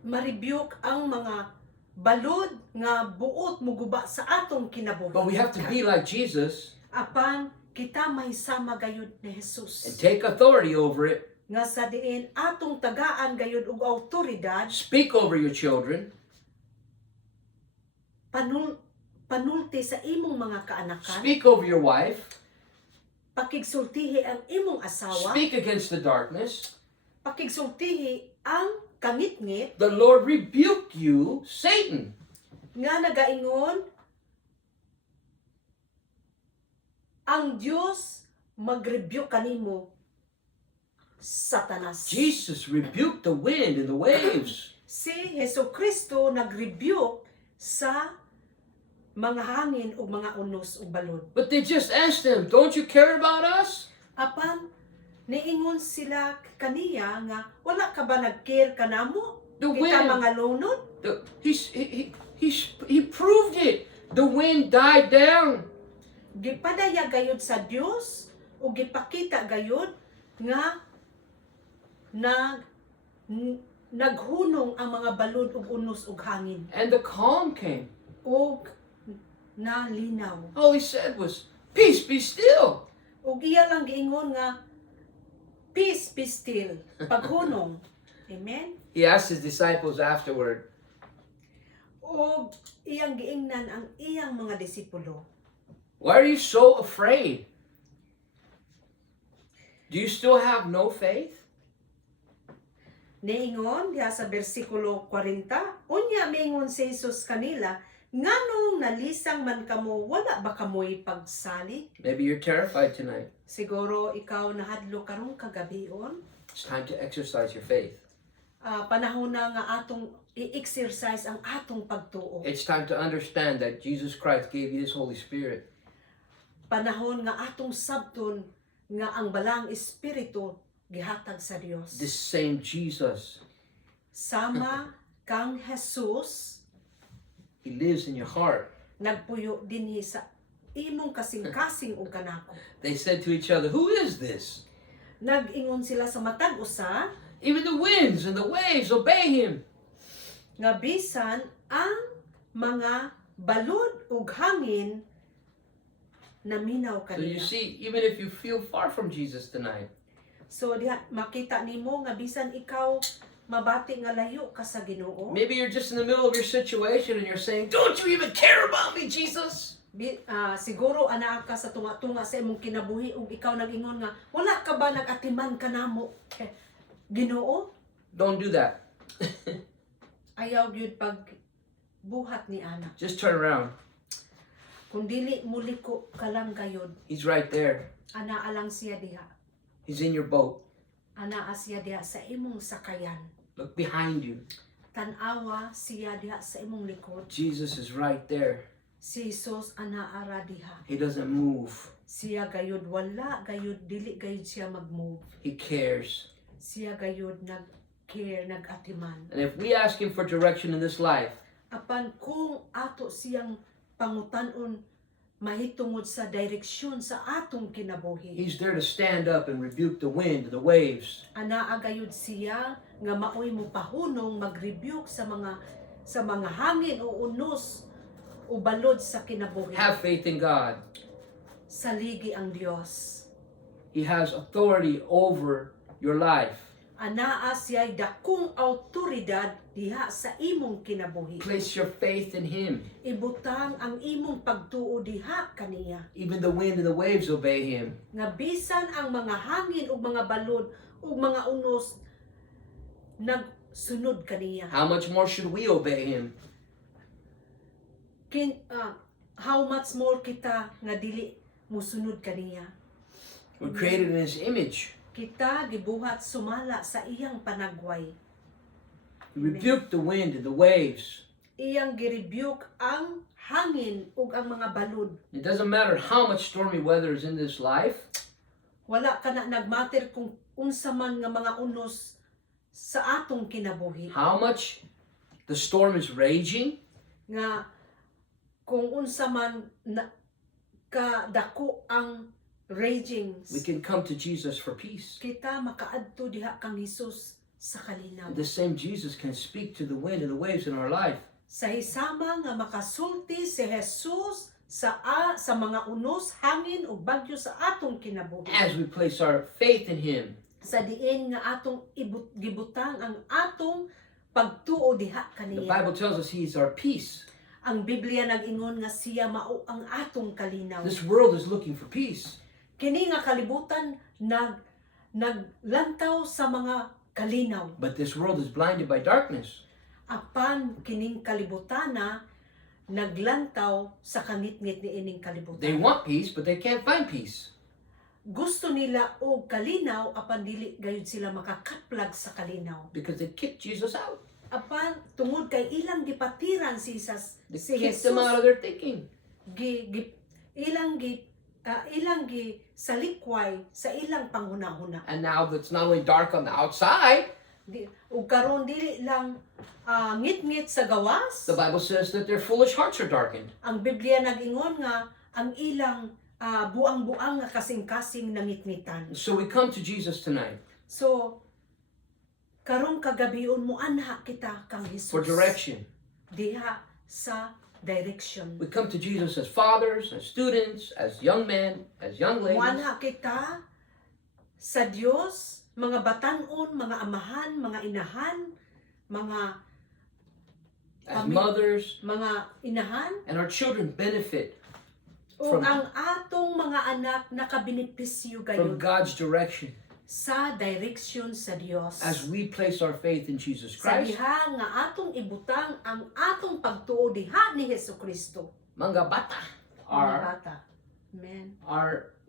ma-rebuke ang mga balod nga buot muguba sa atong kinabuhi. But we have to be like Jesus Apan kita may sama gayud ni Jesus and take authority over it. nga sa diin atong tagaan gayud og autoridad Speak over your children. panulti sa imong mga kaanakan, Speak over your wife. pakigsultihi ang imong asawa, Speak against the darkness. pakigsultihi ang kangitngit The Lord rebuke you, Satan. nga nagaingon ang Dios mag-rebuke kanimo, Satanas. Jesus rebuked the wind and the waves. Si Jesucristo nag-rebuke sa mga hangin ug mga unos ug balod. But they just asked him, don't you care about us? Apan niingon sila kaniya nga wala ka ba nag-care kanamo? The Kita wind, mga lunod? he proved it. The wind died down. Gipadaya gayud sa Dios ug gipakita gayud nga naghunong ang mga balod ug unos ug hangin And the calm came. ug nalinaw. All he said was, peace, be still. Ug iya lang giingon nga peace be still, paghunong. Amen. He asked his disciples afterward, Ug iyang giingnan ang iyang mga disipulo. why are you so afraid? Do you still have no faith? Niingon diha sa bersikulo 40, unya miingon si Jesus kanila, nganong nalisang man kamo, wala ba kamoy pagsali? Maybe you're terrified tonight. Siguro ikaw nahadlo karong kagabion. It's time to exercise your faith. Panahon na nga atong i-exercise ang atong pagtuo. It's time to understand that Jesus Christ gave you His Holy Spirit. Panahon nga atong sabton nga ang balang espiritu gihatag sa Dios. This same Jesus, Sama kang Jesus He lives in your heart. nagpuyo dinhi sa imong kasing-kasing ug kanako. They said to each other, "Who is this? Nag-ingon sila sa matag usa Even the winds and the waves obey Him." nga bisan ang mga balod ug hangin naminaw So you kaniya. see, even if you feel far from Jesus tonight, So diha makita nimo nga bisan ikaw mabati nga layo ka sa Ginoo. maybe you're just in the middle of your situation and you're saying, "Don't you even care about me, Jesus?" Siguro anaa ka sa tunga-tunga sa imong kinabuhi ug ikaw nag-ingon nga wala ka ba nag-atiman kanamo? Ginoo, Don't do that. ayaw gyud pag buhat ni ana. Just turn around. Kung dili muliko ka lang gayud, He's right there. anaa lang siya diha. He's in your boat. Anaa siya diha sa imong sakayan. Look behind you. Tanawa siya diha sa imong likod. Jesus is right there. Si Jesus anaa ra diha. He doesn't move. Siya gayud wala gayud dili gayud siya mag-move. He cares. Siya gayud nag-care, nag-atiman. And if we ask Him for direction in this life, Apan kung ato siyang pangutan-on mahitungod sa direksyon sa atong kinabuhi. He's there to stand up and rebuke the wind and the waves. Anaa gayud siya nga maoy mo pahunong mag-rebuke sa mga hangin o unos o balod sa kinabuhi. Have faith in God. Saligi ang Dios. He has authority over your life. Anaa siya'y dakong awtoridad diha sa imong kinabuhi. Place your faith in Him. Ibutang ang imong pagtuo diha kaniya. Even the wind and the waves obey Him. Nga bisan ang mga hangin ug mga balod ug mga unos nagsunod kaniya. How much more should we obey Him? How much more kita nga dili musunod kaniya. We're created in His image. Kita gibuhat sumala sa iyang panagway. He rebuked the wind and the waves. Iyang girebuke ang hangin ug ang mga balod. It doesn't matter how much stormy weather is in this life. Wala ka na nagmatter kung unsa man nga mga unos sa atong kinabuhi. How much the storm is raging. Nga kung unsa man kadako ang raging, We can come to Jesus for peace. kita makaadto diha kang Hesus sa kalinaw. The same Jesus can speak to the wind and the waves in our life. Sa hisama nga makasulti si Jesus sa mga unos, hangin ug bagyo sa atong kinabuhi. As we place our faith in Him. Sa diin nga atong gibutang ang atong pagtuo diha The kaniya. Bible tells us He is our peace. Ang Biblia nag-ingon nga siya mao ang atong kalinaw. This world is looking for peace. Kini nga kalibutan naglantaw sa mga kalinaw. But this world is blinded by darkness. Apan kining kalibutana naglantaw sa kangit-ngit ni ining kalibutan. They want peace, but they can't find peace. Gusto nila og kalinaw apan dili gayud sila makakatplag sa kalinaw. Because they kicked Jesus out. Apan tungod kay ilang gipatiran si They si kicked them out of Jesus, their thinking. ilang gi salikway sa ilang panghuna-huna. And now it's not only dark on the outside, Ug karon dili lang ngit-ngit sa gawas. the Bible says that their foolish hearts are darkened. Ang Biblia nag-ingon nga ang ilang buang-buang nga kasing-kasing nangitngitan. So we come to Jesus tonight So karong kagabion mo anha kita kang Hesus for direction. diha sa direction. We come to Jesus as fathers, as students, as young men, as young ladies, Muanha kita sa Dios, mga batan-on, mga amahan, mga inahan, mga as mothers, inahan and our children benefit ug from ang atong mga anak nakabenepisyo from gayud God's direction sa direksyon sa Dios. as we place our faith in Jesus Sa Christ. diha nga atong ibutang ang atong pagtuo diha ni Hesukristo. Mga bata Mga are bata. Amen.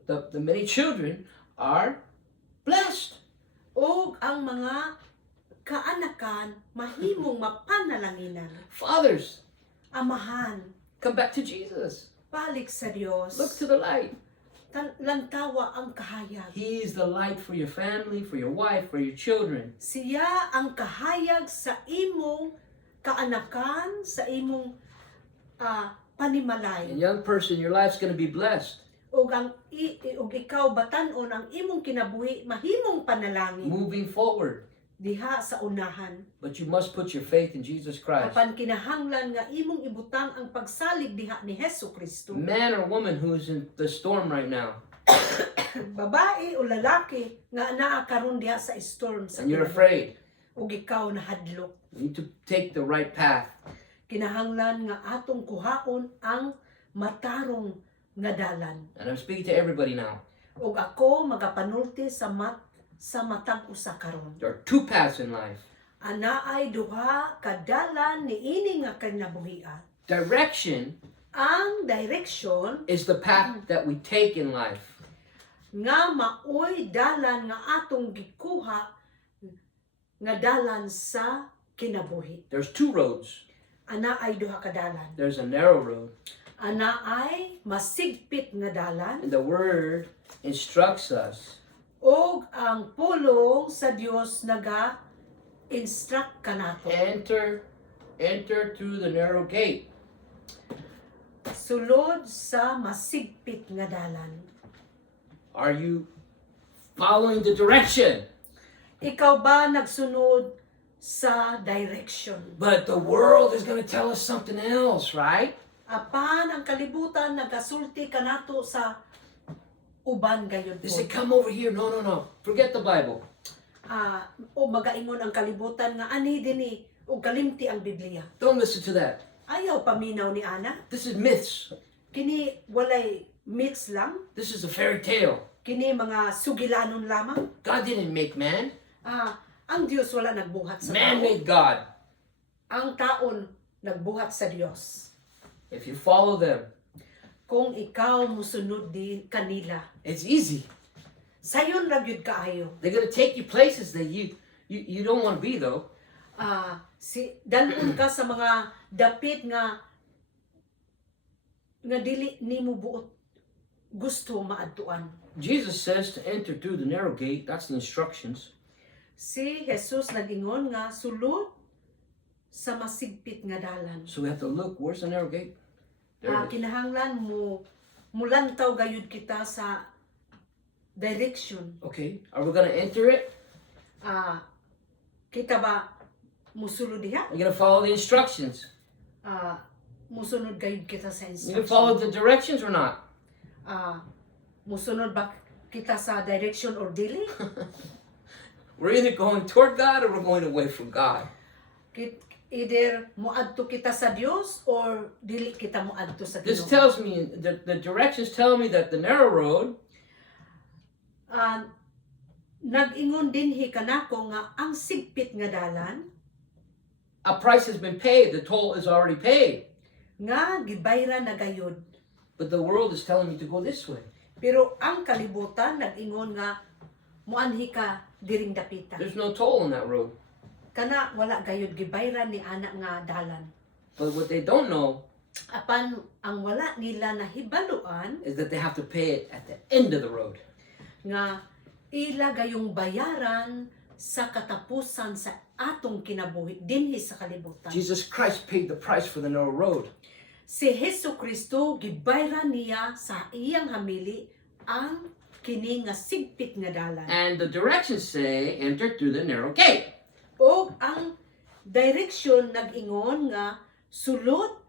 the many children are blessed. O ang mga kaanakan mahimong mapanalanginan. Fathers, Amahan, come back to Jesus. balik sa Dios. Look to the light. Lantawa ang kahayag. He is the light for your family, for your wife, for your children. Siya ang kahayag sa imong kaanakan, sa imong panimalay. And young person, your life's going to be blessed. Og ikaw batan-on ang imong kinabuhi mahimong panalangin Moving forward. diha sa unahan. But you must put your faith in Jesus Christ. Apan kinahanglan nga imong ibutang ang pagsalig diha ni Hesukristo. Man or woman who is in the storm right now, Babae o lalaki nga naa karon diha sa storm sa and you're kinabuhi. afraid, Ug ikaw nahadlok. you need to take the right path. Kinahanglan nga atong kuhaon ang matarong nga dalan. And I'm speaking to everybody now. Ug ako magapanulti sa matag usa karon. There are two paths in life. Ana ay duha ka dalan niini nga kinabuhian. Direction Ang direction is the path that we take in life. nga maoy dalan nga atong gikuha nga dalan sa kinabuhi. There's two roads. Ana ay duha ka dalan. There's a narrow road. Ana ay masigpit nga dalan. And the word instructs us Og ang pulong sa Dios naga-instruct kanato. enter through the narrow gate. Sulod sa masigpit nga dalan. Are you following the direction? Ikaw ba nagsunod sa direction? But the world is going to tell us something else, right? Apan ang kalibutan nagasulti kanato sa uban gayud They say, po. come over here. No, no, no. Forget the Bible. O magaingon ang kalibutan nga ani dinhi o kalimti ang Biblia. Don't listen to that. Ayaw paminaw ni ana. This is myths. Kini walay myths lang. This is a fairy tale. Kini mga sugilanon lamang. God didn't make man. Ang Dios wala nagbuhat sa Man tao. made God. Ang taon nagbuhat sa Dios. If you follow them, Kung ikaw musunod din kanila, it's easy. sayon ra gyud kaayo. They're going to take you places that you don't want to be, though. Dalon ka sa mga dapit nga dili nimo buot gusto maadtuan. Jesus says to enter through the narrow gate. That's the instructions. Si Jesus nag-ingon nga sulod sa masigpit nga dalan. So we have to look, where's the narrow gate? There it is. Kinahanglan mo mulantaw gayud kita sa direction. Okay, are we going to enter it? Kita ba musulod diha? We're going to follow the instructions. Musunod gayud kita sa You going to follow instruction. the directions or not? Musunod ba kita sa direction or dili? We're either going toward God or we're going away from God. Either muadto kita sa Dios or dili kita muadto sa This Ginoo. tells me, the directions tell me that the narrow road Nag-ingon dinhi kanako nga ang sigpit nga dalan a price has been paid, the toll is already paid. nga gibayra na gayud. But the world is telling me to go this way. Pero ang kalibutan nag-ingon nga muanhi ka diring dapita. There's no toll on that road. Kana wala gayud gibayra ni ana nga dalan. But what they don't know Apan ang wala nila nahibaluan is that they have to pay it at the end of the road. nga ila gayong bayaran sa katapusan sa atong kinabuhi dinhi sa kalibutan. Jesus Christ paid the price for the narrow road. Si Hesukristo gibayran niya sa iyang hamili ang kini nga sigpit nga dalan. And the directions say, enter through the narrow gate. O ang direction nag-ingon nga sulod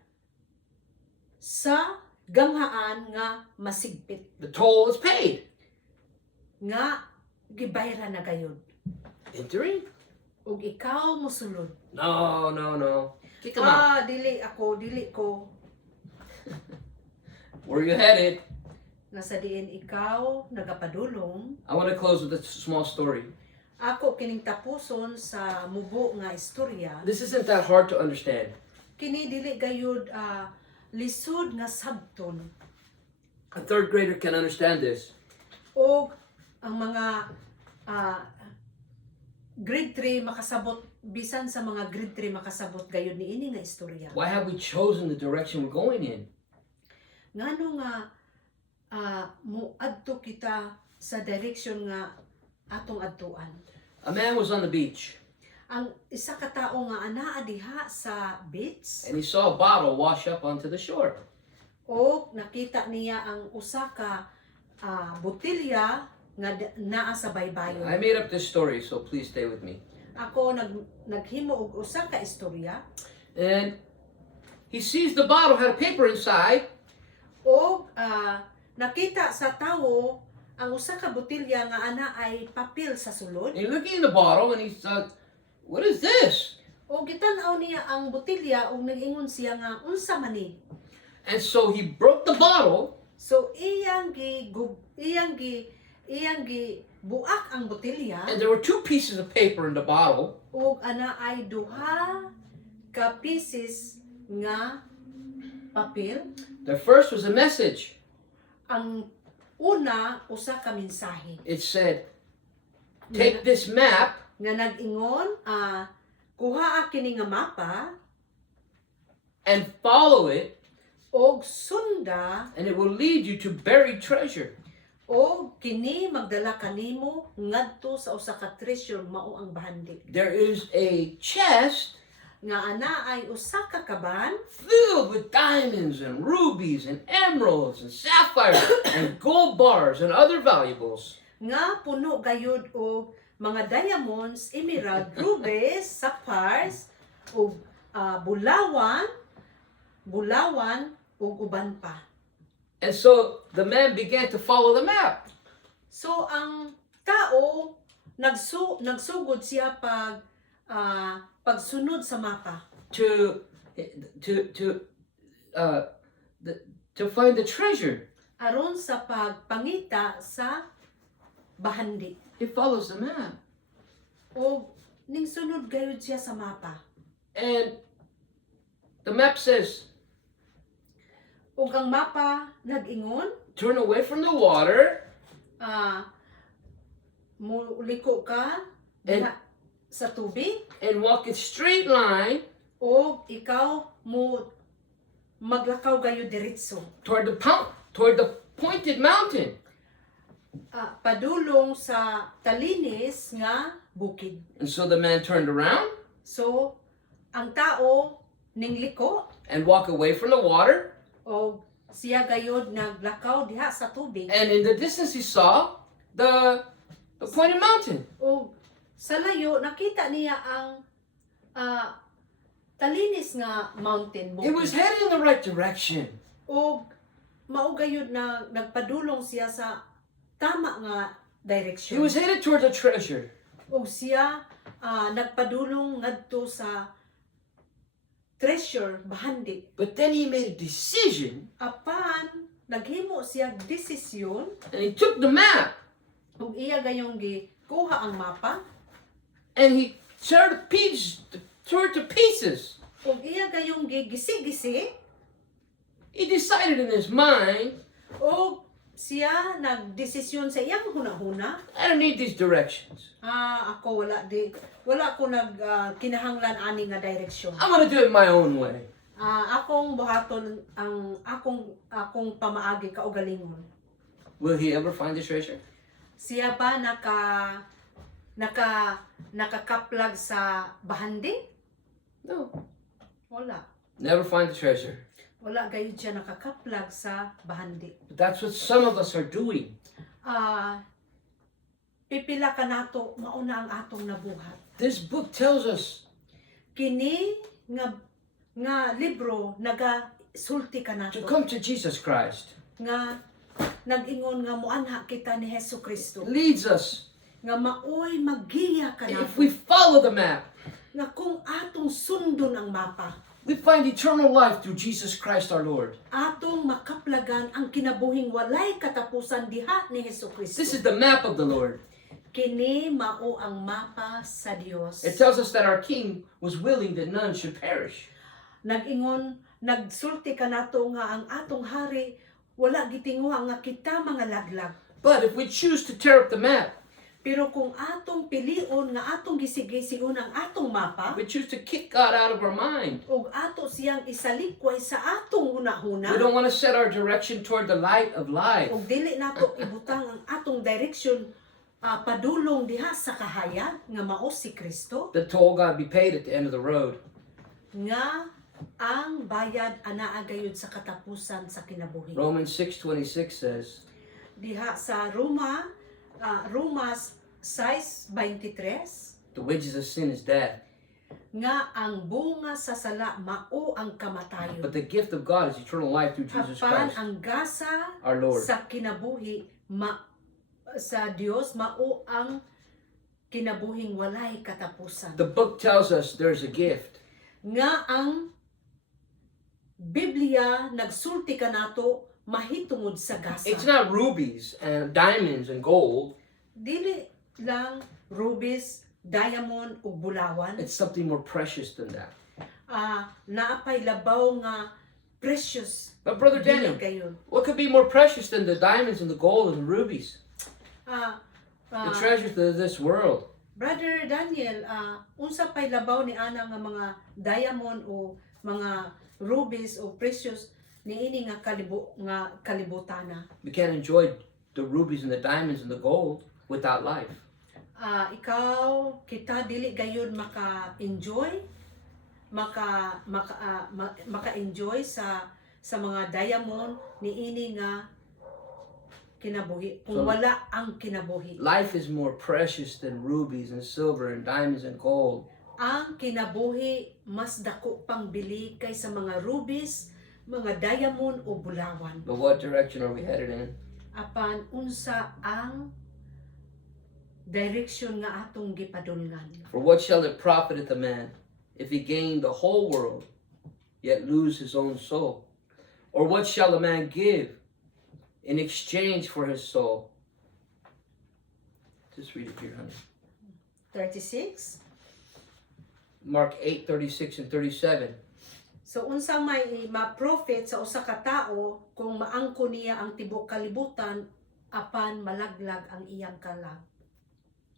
sa ganghaan nga masigpit The toll is paid. nga gibayran na gayud. Entering? Ug ikaw mosulod. No, no, no. Kick them out. Dili ko. Where you headed? nga sa diin ikaw nagapadulong. I want to close with a small story. Ako kining tapuson sa mubo nga istorya. This isn't that hard to understand. Kini dili gayud lisod nga sabton. A third grader can understand this. O ang mga grade 3 makasabot, bisan sa mga grade 3 makasabot gayud niini nga istorya. Why have we chosen the direction we're going in? Ngano nga muadto kita sa direction nga atong adtuan. A man was on the beach Ang isa ka tawo nga anaa diha sa beach and he saw a bottle wash up onto the shore. o nakita niya ang usa ka botilya nga naa sa baybayon. I made up this story, so please stay with me. Ako naghimo og usa ka istorya And he sees the bottle had a paper inside, o nakita sa tawo ang usa ka botilya nga ana ay papel sa sulod. and he's looking in the bottle and he thought, what is this? O gitan-aw niya ang botilya ug nag-ingon siya nga unsa man ni. And so he broke the bottle So iyang buak ang botilya and there were two pieces of paper in the bottle. ug ana ay duha ka pieces nga papel. The first was a message. Ang una usa ka mensahe It said, take this map nga nag-ingon kuhaa kini nga mapa and follow it, og sunda and it will lead you to buried treasure. og kini magdala kanimo ngadto sa usa ka treasure mao ang bahandi There is a chest nga ana ay usa ka kaban filled with diamonds and rubies and emeralds and sapphires and gold bars and other valuables. nga puno gayud og mga diamonds, emerald, rubies, sapphires ug bulawan ug uban pa. And so the man began to follow the map. So ang tao nagsugod siya pagsunod sa mapa to find the treasure. aron sa pagpangita sa bahandi. He follows the map. O ning sunod gayud siya sa mapa. And the map says, Ug ang mapa nag-ingon, turn away from the water muliko ka diha sa tubig and walk a straight line o ikaw mo maglakaw gayud diretso. toward the pointed mountain. Padulong sa talinis nga bukid. And so the man turned around So, ang tao ningliko and walked away from the water. o siya gayod naglakaw diha sa tubig. And in the distance he saw the pointed mountain. O sa layo nakita niya ang talinis nga mountain It was bukid. headed in the right direction. O mao gayud na nagpadulong siya sa tama nga He direction. was headed toward the treasure. O siya nagpadulong ngadto sa treasure bahandi. But then he made a decision Apan naghimo siya desisyon and he took the map ug iya gayong gikuha ang mapa and he tore it to pieces. ug iya gayong gigisi-gisi He decided in his mind, ug siya nagdesisyon sa iyang hunahuna. I don't need these directions. Ako wala ko kinahanglan ani nga direksyon. I'm gonna do it my own way. Akong buhaton ang akong pamaagi kaugalingon. Will he ever find the treasure? Siya ba nakakaplag sa bahandi? No. Wala. Never find the treasure. Wala gayud siya nakakaplag sa bahandi. But that's what some of us are doing. Pipila ka nato mauna ang atong nabuhat. This book tells us Kini nga libro nagasulti ka to nato come to Jesus Christ. nga nag-ingon nga muanha kita ni Hesus Kristo Leads us. nga maoy maggiya ka If nato we follow the map, nga kung atong sundon ang mapa We find eternal life through Jesus Christ our Lord. Atong makaplagan ang kinabuhing walay katapusan diha ni Hesukristo. This is the map of the Lord. Kini mao ang mapa sa Dios. It tells us that our King was willing that none should perish. Nag-ingon, nagsulti ka nato nga ang atong hari wala gitinguha nga kita mga laglag. But if we choose to tear up the map, Pero kung atong pilion nga atong gisigisigon ang atong mapa, we choose to kick God out of our mind. ug ato siyang isalikway sa atong hunahuna, We don't want to set our direction toward the light of life. ug dili nato ibutang ang atong direction padulong diha sa kahayag nga mao si Kristo, The toll got to be paid at the end of the road. nga ang bayad anaa gayud sa katapusan sa kinabuhi. Romans 6:26 says, Diha sa Romas 6:23 the wages of sin is death, nga ang bunga sa sala mao ang kamatayon. but the gift of God is eternal life through Jesus Apan Christ, ang gasa our Lord. sa kinabuhi sa Dios mao ang kinabuhing walay katapusan. The book tells us there's a gift. Nga ang Biblia nagsulti kanato mahitungod sa gasa. It's not rubies and diamonds and gold. Dili lang rubies, diamond ug bulawan. It's something more precious than that. Naapay labaw nga precious. But Brother Dili Daniel, kayo. what could be more precious than the diamonds and the gold and the rubies? The Ah, treasures of this world. Brother Daniel, unsa pay labaw ni ana nga mga diamond o mga rubies o precious niini nga kalibutana. We can't enjoy the rubies and the diamonds and the gold without life. Kita dili gayud maka-enjoy maka-enjoy sa mga diamond niini nga kinabuhi kung So, wala ang kinabuhi. Life is more precious than rubies and silver and diamonds and gold. Ang kinabuhi mas dako pang bili kaysa mga rubies, mga diamond o bulawan. But what direction are we headed in? Apan unsa ang direction nga atong gipadulngan. For what shall it profit a man if he gain the whole world, yet lose his own soul? Or what shall a man give in exchange for his soul? Just read it here, honey. 36. Mark 8:36 and 37. So unsang may ma-profit sa usa ka tawo kung maangko niya ang tibok kalibutan apan malaglag ang iyang kalag.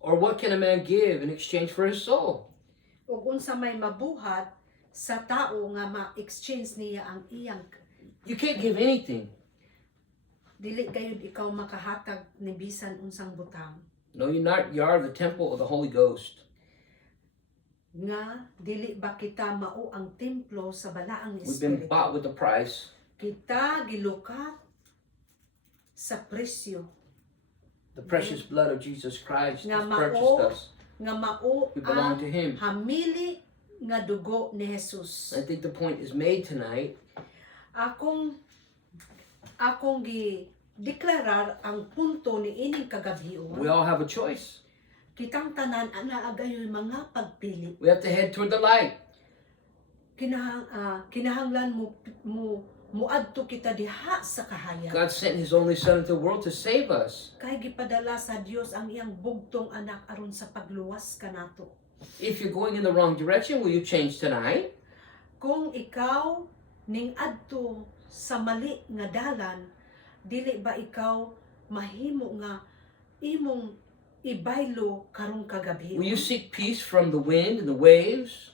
Or what can a man give in exchange for his soul? Ug unsa may mabuhat sa tao nga ma-exchange niya ang iyang You can't give anything. dili gayud ikaw makahatag ni bisan unsang butang. No, you're not. You are the temple of the Holy Ghost. Nga dili ba kita mao ang templo sa balaang We've been espiritu. bought with a price. Kita gilukat sa presyo The precious blood of Jesus Christ Nga has mao, purchased us. nga mao We belong ang to Him. hamili nga dugo ni Jesus. I think the point is made tonight. Akong gi-deklarar ang punto ni ining We kagabion. all have a choice. Kitang tanan ana agayoy mga pagpili. We have to head toward the light. Kinahanglan mo muadto kita diha sa kahayag. God sent His only Son into the world to save us. Kay gipadala sa Dios ang iyang bugtong anak aron sa pagluwas kanato. If you're going in the wrong direction, will you change tonight? Kung ikaw ning adto sa mali nga dalan, dili ba ikaw mahimo nga imong ibaylo karong kagabi? Will you seek peace from the wind and the waves?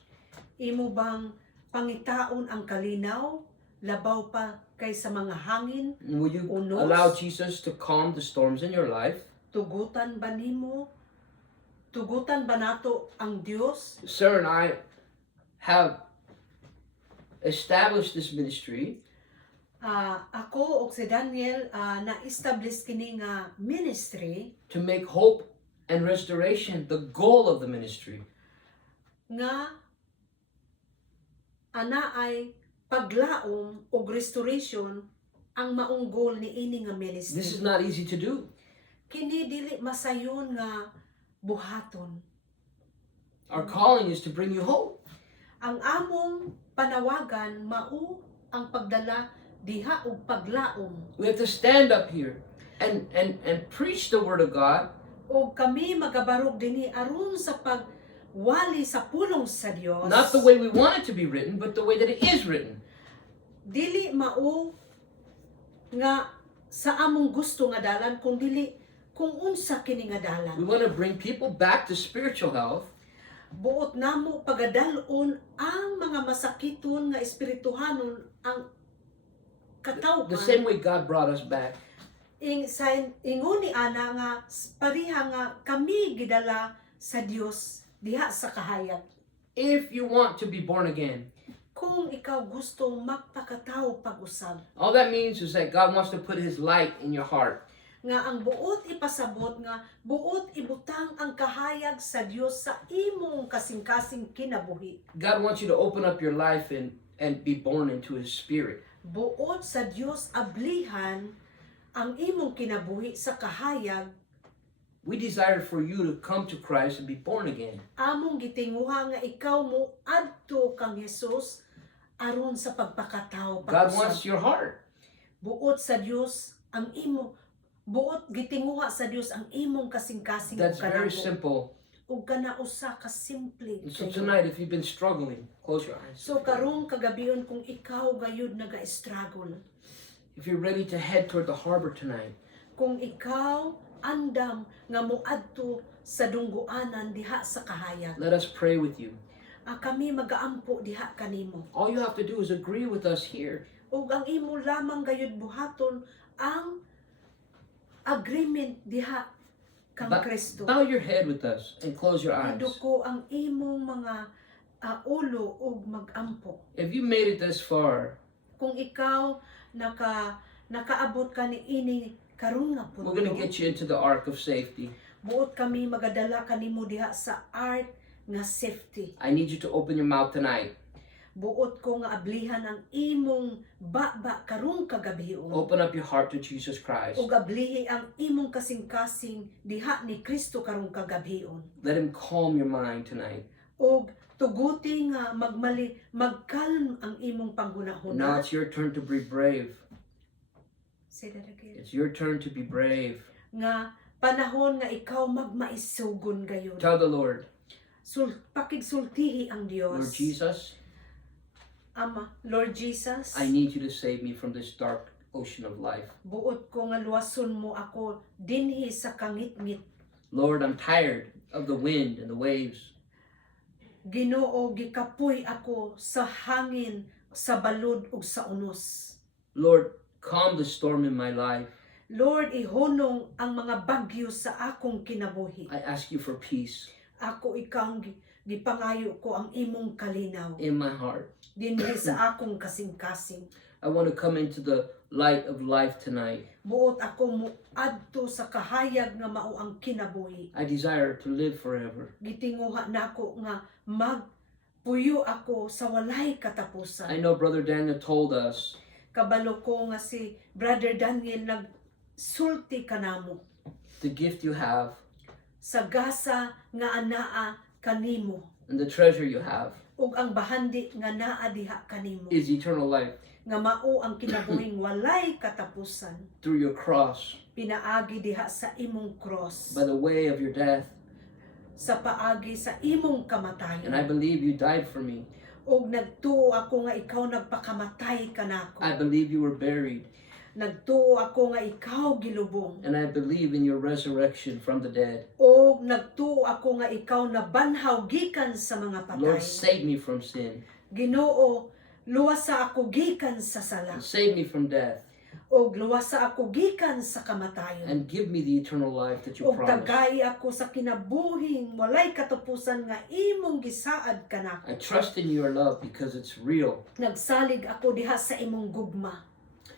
Imo bang pangitaon ang kalinaw labaw pa kaysa mga hangin? And will you Unos? allow Jesus to calm the storms in your life? Tugutan ba nimo? Tugutan ba nato ang Dios? Sir and I have established this ministry Ako o si Daniel na-establish kini nga ministry to make hope and restoration the goal of the ministry. nga ana ay paglaom o restoration ang maong goal ni ini nga ministry. This is not easy to do. Kini dili masayon nga buhaton. Our calling is to bring you hope. Ang among panawagan mao ang pagdala diha og paglaom. We have to stand up here and preach the Word of God. O kami magabarog dinhi aron sa pagwali sa pulong sa Dios. Not the way we want it to be written, but the way that it is written. Dili mao nga sa among gusto nga dalan kung dili kung unsa kini nga dalan. We want to bring people back to spiritual health. Buot namo pagadalon ang mga masakiton nga espirituhanon ang katawhan. The same way God brought us back. Ingon ni ana nga pariha nga kami gidala sa Dios diha sa kahayag. If you want to be born again, Kung ikaw gusto magpakataw pag-usab, all that means is that God wants to put His light in your heart. nga ang buot ipasabot nga buot ibutang ang kahayag sa Dios sa imong kasing-kasing kinabuhi. God wants you to open up your life and be born into His Spirit. Buot sa Dios ablihan ang imong kinabuhi sa kahayag. We desire for you to come to Christ and be born again. Among gitinguha nga ikaw mo adto kang Hesus aron sa pagpakataw God pag-usab. wants your heart. Buot sa Dios ang imo buot gitinguha sa Dios ang imong kasing-kasing That's very kanago. simple. Ug kana usa ka simple. And so kayo. tonight, if you've been struggling, close your eyes. So karong kagabion kung ikaw gayud naga-struggle, If you're ready to head toward the harbor tonight, kung ikaw andam nga moadto sa dungguanan diha sa kahayag, let us pray with you. kami magaampo diha kanimo. All you have to do is agree with us here. Ug ang imo lamang gayud buhaton ang agreement diha kang Kristo. Bow your head with us and close your eyes. Iduko ang imong mga ulo ug magampo. If you made it this far, Kung ikaw nakaabot ka ni ini karon nga we're going to punto, get you into the ark of safety. buot kami magadala kanimo diha sa art nga safety. I need you to open your mouth tonight. Buot ko nga ablihan ang imong baba karong kagabion. Open up your heart to Jesus Christ. Ug ablihi ang imong kasing-kasing diha ni Kristo karong kagabion. Let Him calm your mind tonight. Ug tuguti nga magkalm ang imong Now panghunahuna. it's your turn to be brave. Say that again. It's your turn to be brave. Nga panahon nga ikaw magmaisugon gayud. Tell the Lord, Pakigsultihi ang Lord Dios. Jesus, Ama, Lord Jesus, I need you to save me from this dark ocean of life. buot ko nga luwason mo ako dinhi sa kangit-ngit. Lord, I'm tired of the wind and the waves. Ginoo, gikapoy ako sa hangin, sa balod ug sa unos. Lord, calm the storm in my life. Lord, ihunong ang mga bagyo sa akong kinabuhi. I ask you for peace Ako ikaw gipangayo ko ang imong kalinaw in my heart. dinhi sa akong kasing-kasing. I want to come into the light of life tonight. Buot ako mo adto sa kahayag nga mao ang kinabuhi. I desire to live forever. Gitinguha nako nga magpuyo ako sa walay I katapusan. know Brother Daniel told us Kabalo ko nga si Brother Daniel nagsulti kanamo the gift you have sa gasa nga anaa kanimo and the treasure you have ug ang bahandi nga naa diha kanimo is eternal life nga mao ang kinabuhing walay katapusan through your cross, pinaagi diha sa imong cross by the way of your death. sa paagi sa imong And I kamatayon believe you died for me. ug nagtuo ako nga ikaw nagpakamatay kanako. I believe you were buried. Nagtuo ako nga ikaw gilubong. And I believe in your resurrection from the dead. O nagtuo ako nga ikaw nabanhaw gikan sa mga Lord, patay. save me from sin. Ginoo, luwasa ako gikan sa sala. Save me from death. O luwasa ako gikan sa kamatayon. And give me the eternal life that you O promised. tagay ako sa kinabuhing walay katapusan nga imong gisaad kanako. I trust in your love because it's real. Nagsalig ako diha sa imong gugma.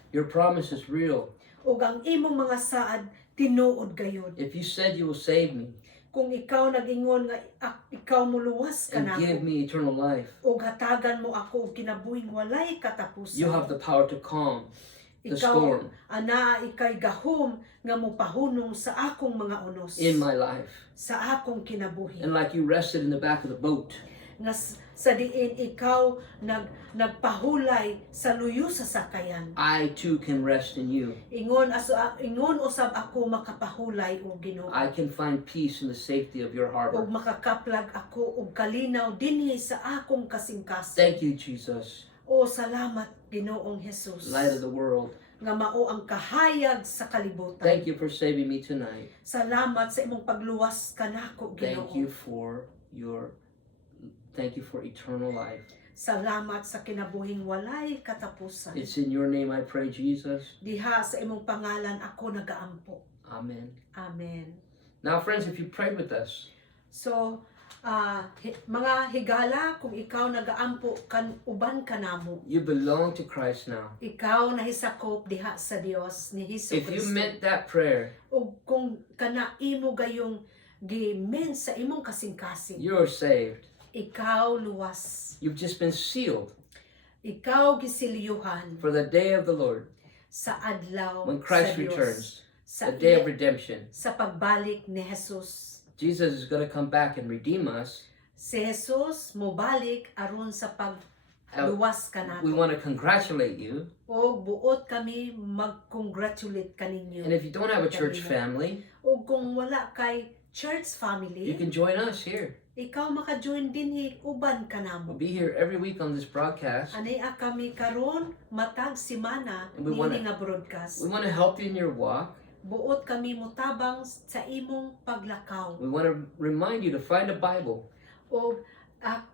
Your promise is real. O ang imong mga saad tinuod gayud. If you said you will save me Kung ikaw nag-ingon nga ikaw muluwas and give kanako. me eternal life, O hatagan mo ako og kinabuhing walay katapusan. you have the power to calm the Ikaw, storm anaa ikay gahom nga mopahunong sa akong mga unos. in my life. Sa akong kinabuhi. And like you rested in the back of the boat, nga sa diin ikaw nagpahulay sa luyo sa sakayan. I too can rest in you. Ingon usab ako makapahulay o Ginoo. I can find peace in the safety of your Og harbor. makakaplag ako og kalinaw dinhi sa akong kasing-kasing. Thank you, Jesus, O salamat Ginoong Jesus. light of the world. Nga mao ang kahayag sa kalibutan. Thank you for saving me tonight. Salamat sa imong pagluwas kanako Ginoo. Thank you for eternal life. Salamat sa kinabuhing walay katapusan. It's in your name I pray, Jesus. Diha sa imong pangalan ako nagaampo. Amen. Amen. Now, friends, if you prayed with us, So, mga higala, kung ikaw nagaampo kan uban kanamo, you belong to Christ now. ikaw nahisakop diha sa Dios ni Hesus If you Kristo. meant that prayer, O kung kana imo gayong gimen sa imong kasing-kasing, you're saved. ikaw luwas. You've just been sealed Ikaw gisiliyuhan for the day of the Lord, sa adlaw when sa Christ Dios. returns, Sa, the day of redemption. sa pagbalik ni Jesus. Jesus is going to come back and redeem us. Si Jesus mobalik aron sa pagluwas We kanato. want to congratulate you. O buot kami mag-congratulate kaninyo. And if you don't have a church family, O kung wala kay church you family, can join us here. ikaw maka-join dinhi uban kanamo. We'll be here every week on this broadcast. Ania kami karon matag semana And we wanna- niini nga broadcast. We want to help you in your walk. Buot kami mutabang sa imong paglakaw. We want to remind you to find a Bible. O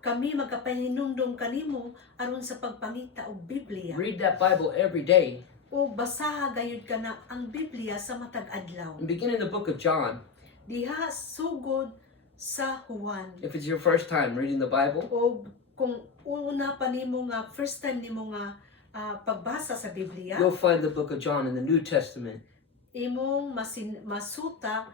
kami magapahinumdum kanimo aron sa pagpangita og Biblia. Read that Bible every day. O basaha gayud ka na ang Biblia sa matag adlaw. And begin in the book of John. Diha sugod sa Juan. If it's your first time reading the Bible, O kung una pa nimo nga first time nimo nga pagbasa sa Biblia, you'll find the book of John in the New Testament. imong masuta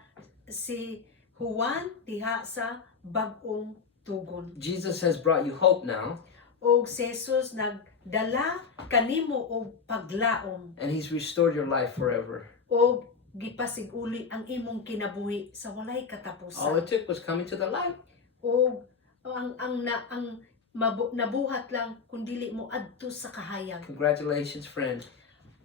si Juan diha sa bag-ong tugon. Jesus has brought you hope now, Og si Jesus nagdala kanimo og paglaom and He's restored your life forever. og gipasiguli ang imong kinabuhi sa walay All katapusan. it took was coming to the light. Og nabuhat lang kung dili mo adto sa kahayag. Congratulations, friend.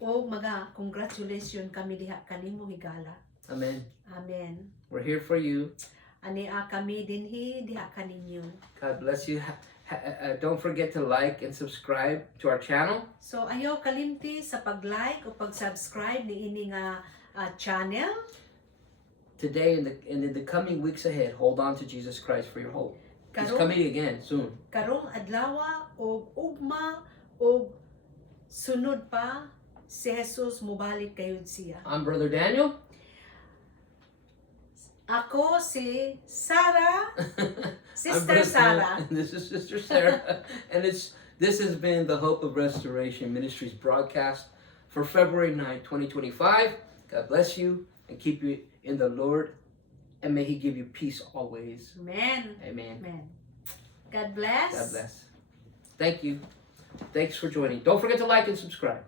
O congratulations kami diha kanimo higala. Amen. Amen. We're here for you. Ania kami dinhi diha kaninyo. God bless you. Don't forget to like and subscribe to our channel. So ayaw kalimti sa pag-like o pag-subscribe ni ini nga channel. Today and in the coming weeks ahead, hold on to Jesus Christ for your hope. He's coming again soon. Karong adlaw og ugma og sunod pa si Jesus mobalik kayud siya. I'm Brother Daniel. Ako si Sarah, I'm Sister Brother Sarah. And this is Sister Sarah. And this has been the Hope of Restoration Ministries broadcast for February 9, 2025. God bless you and keep you in the Lord. And may He give you peace always. Amen. Amen. Amen. God bless. God bless. Thank you. Thanks for joining. Don't forget to like and subscribe.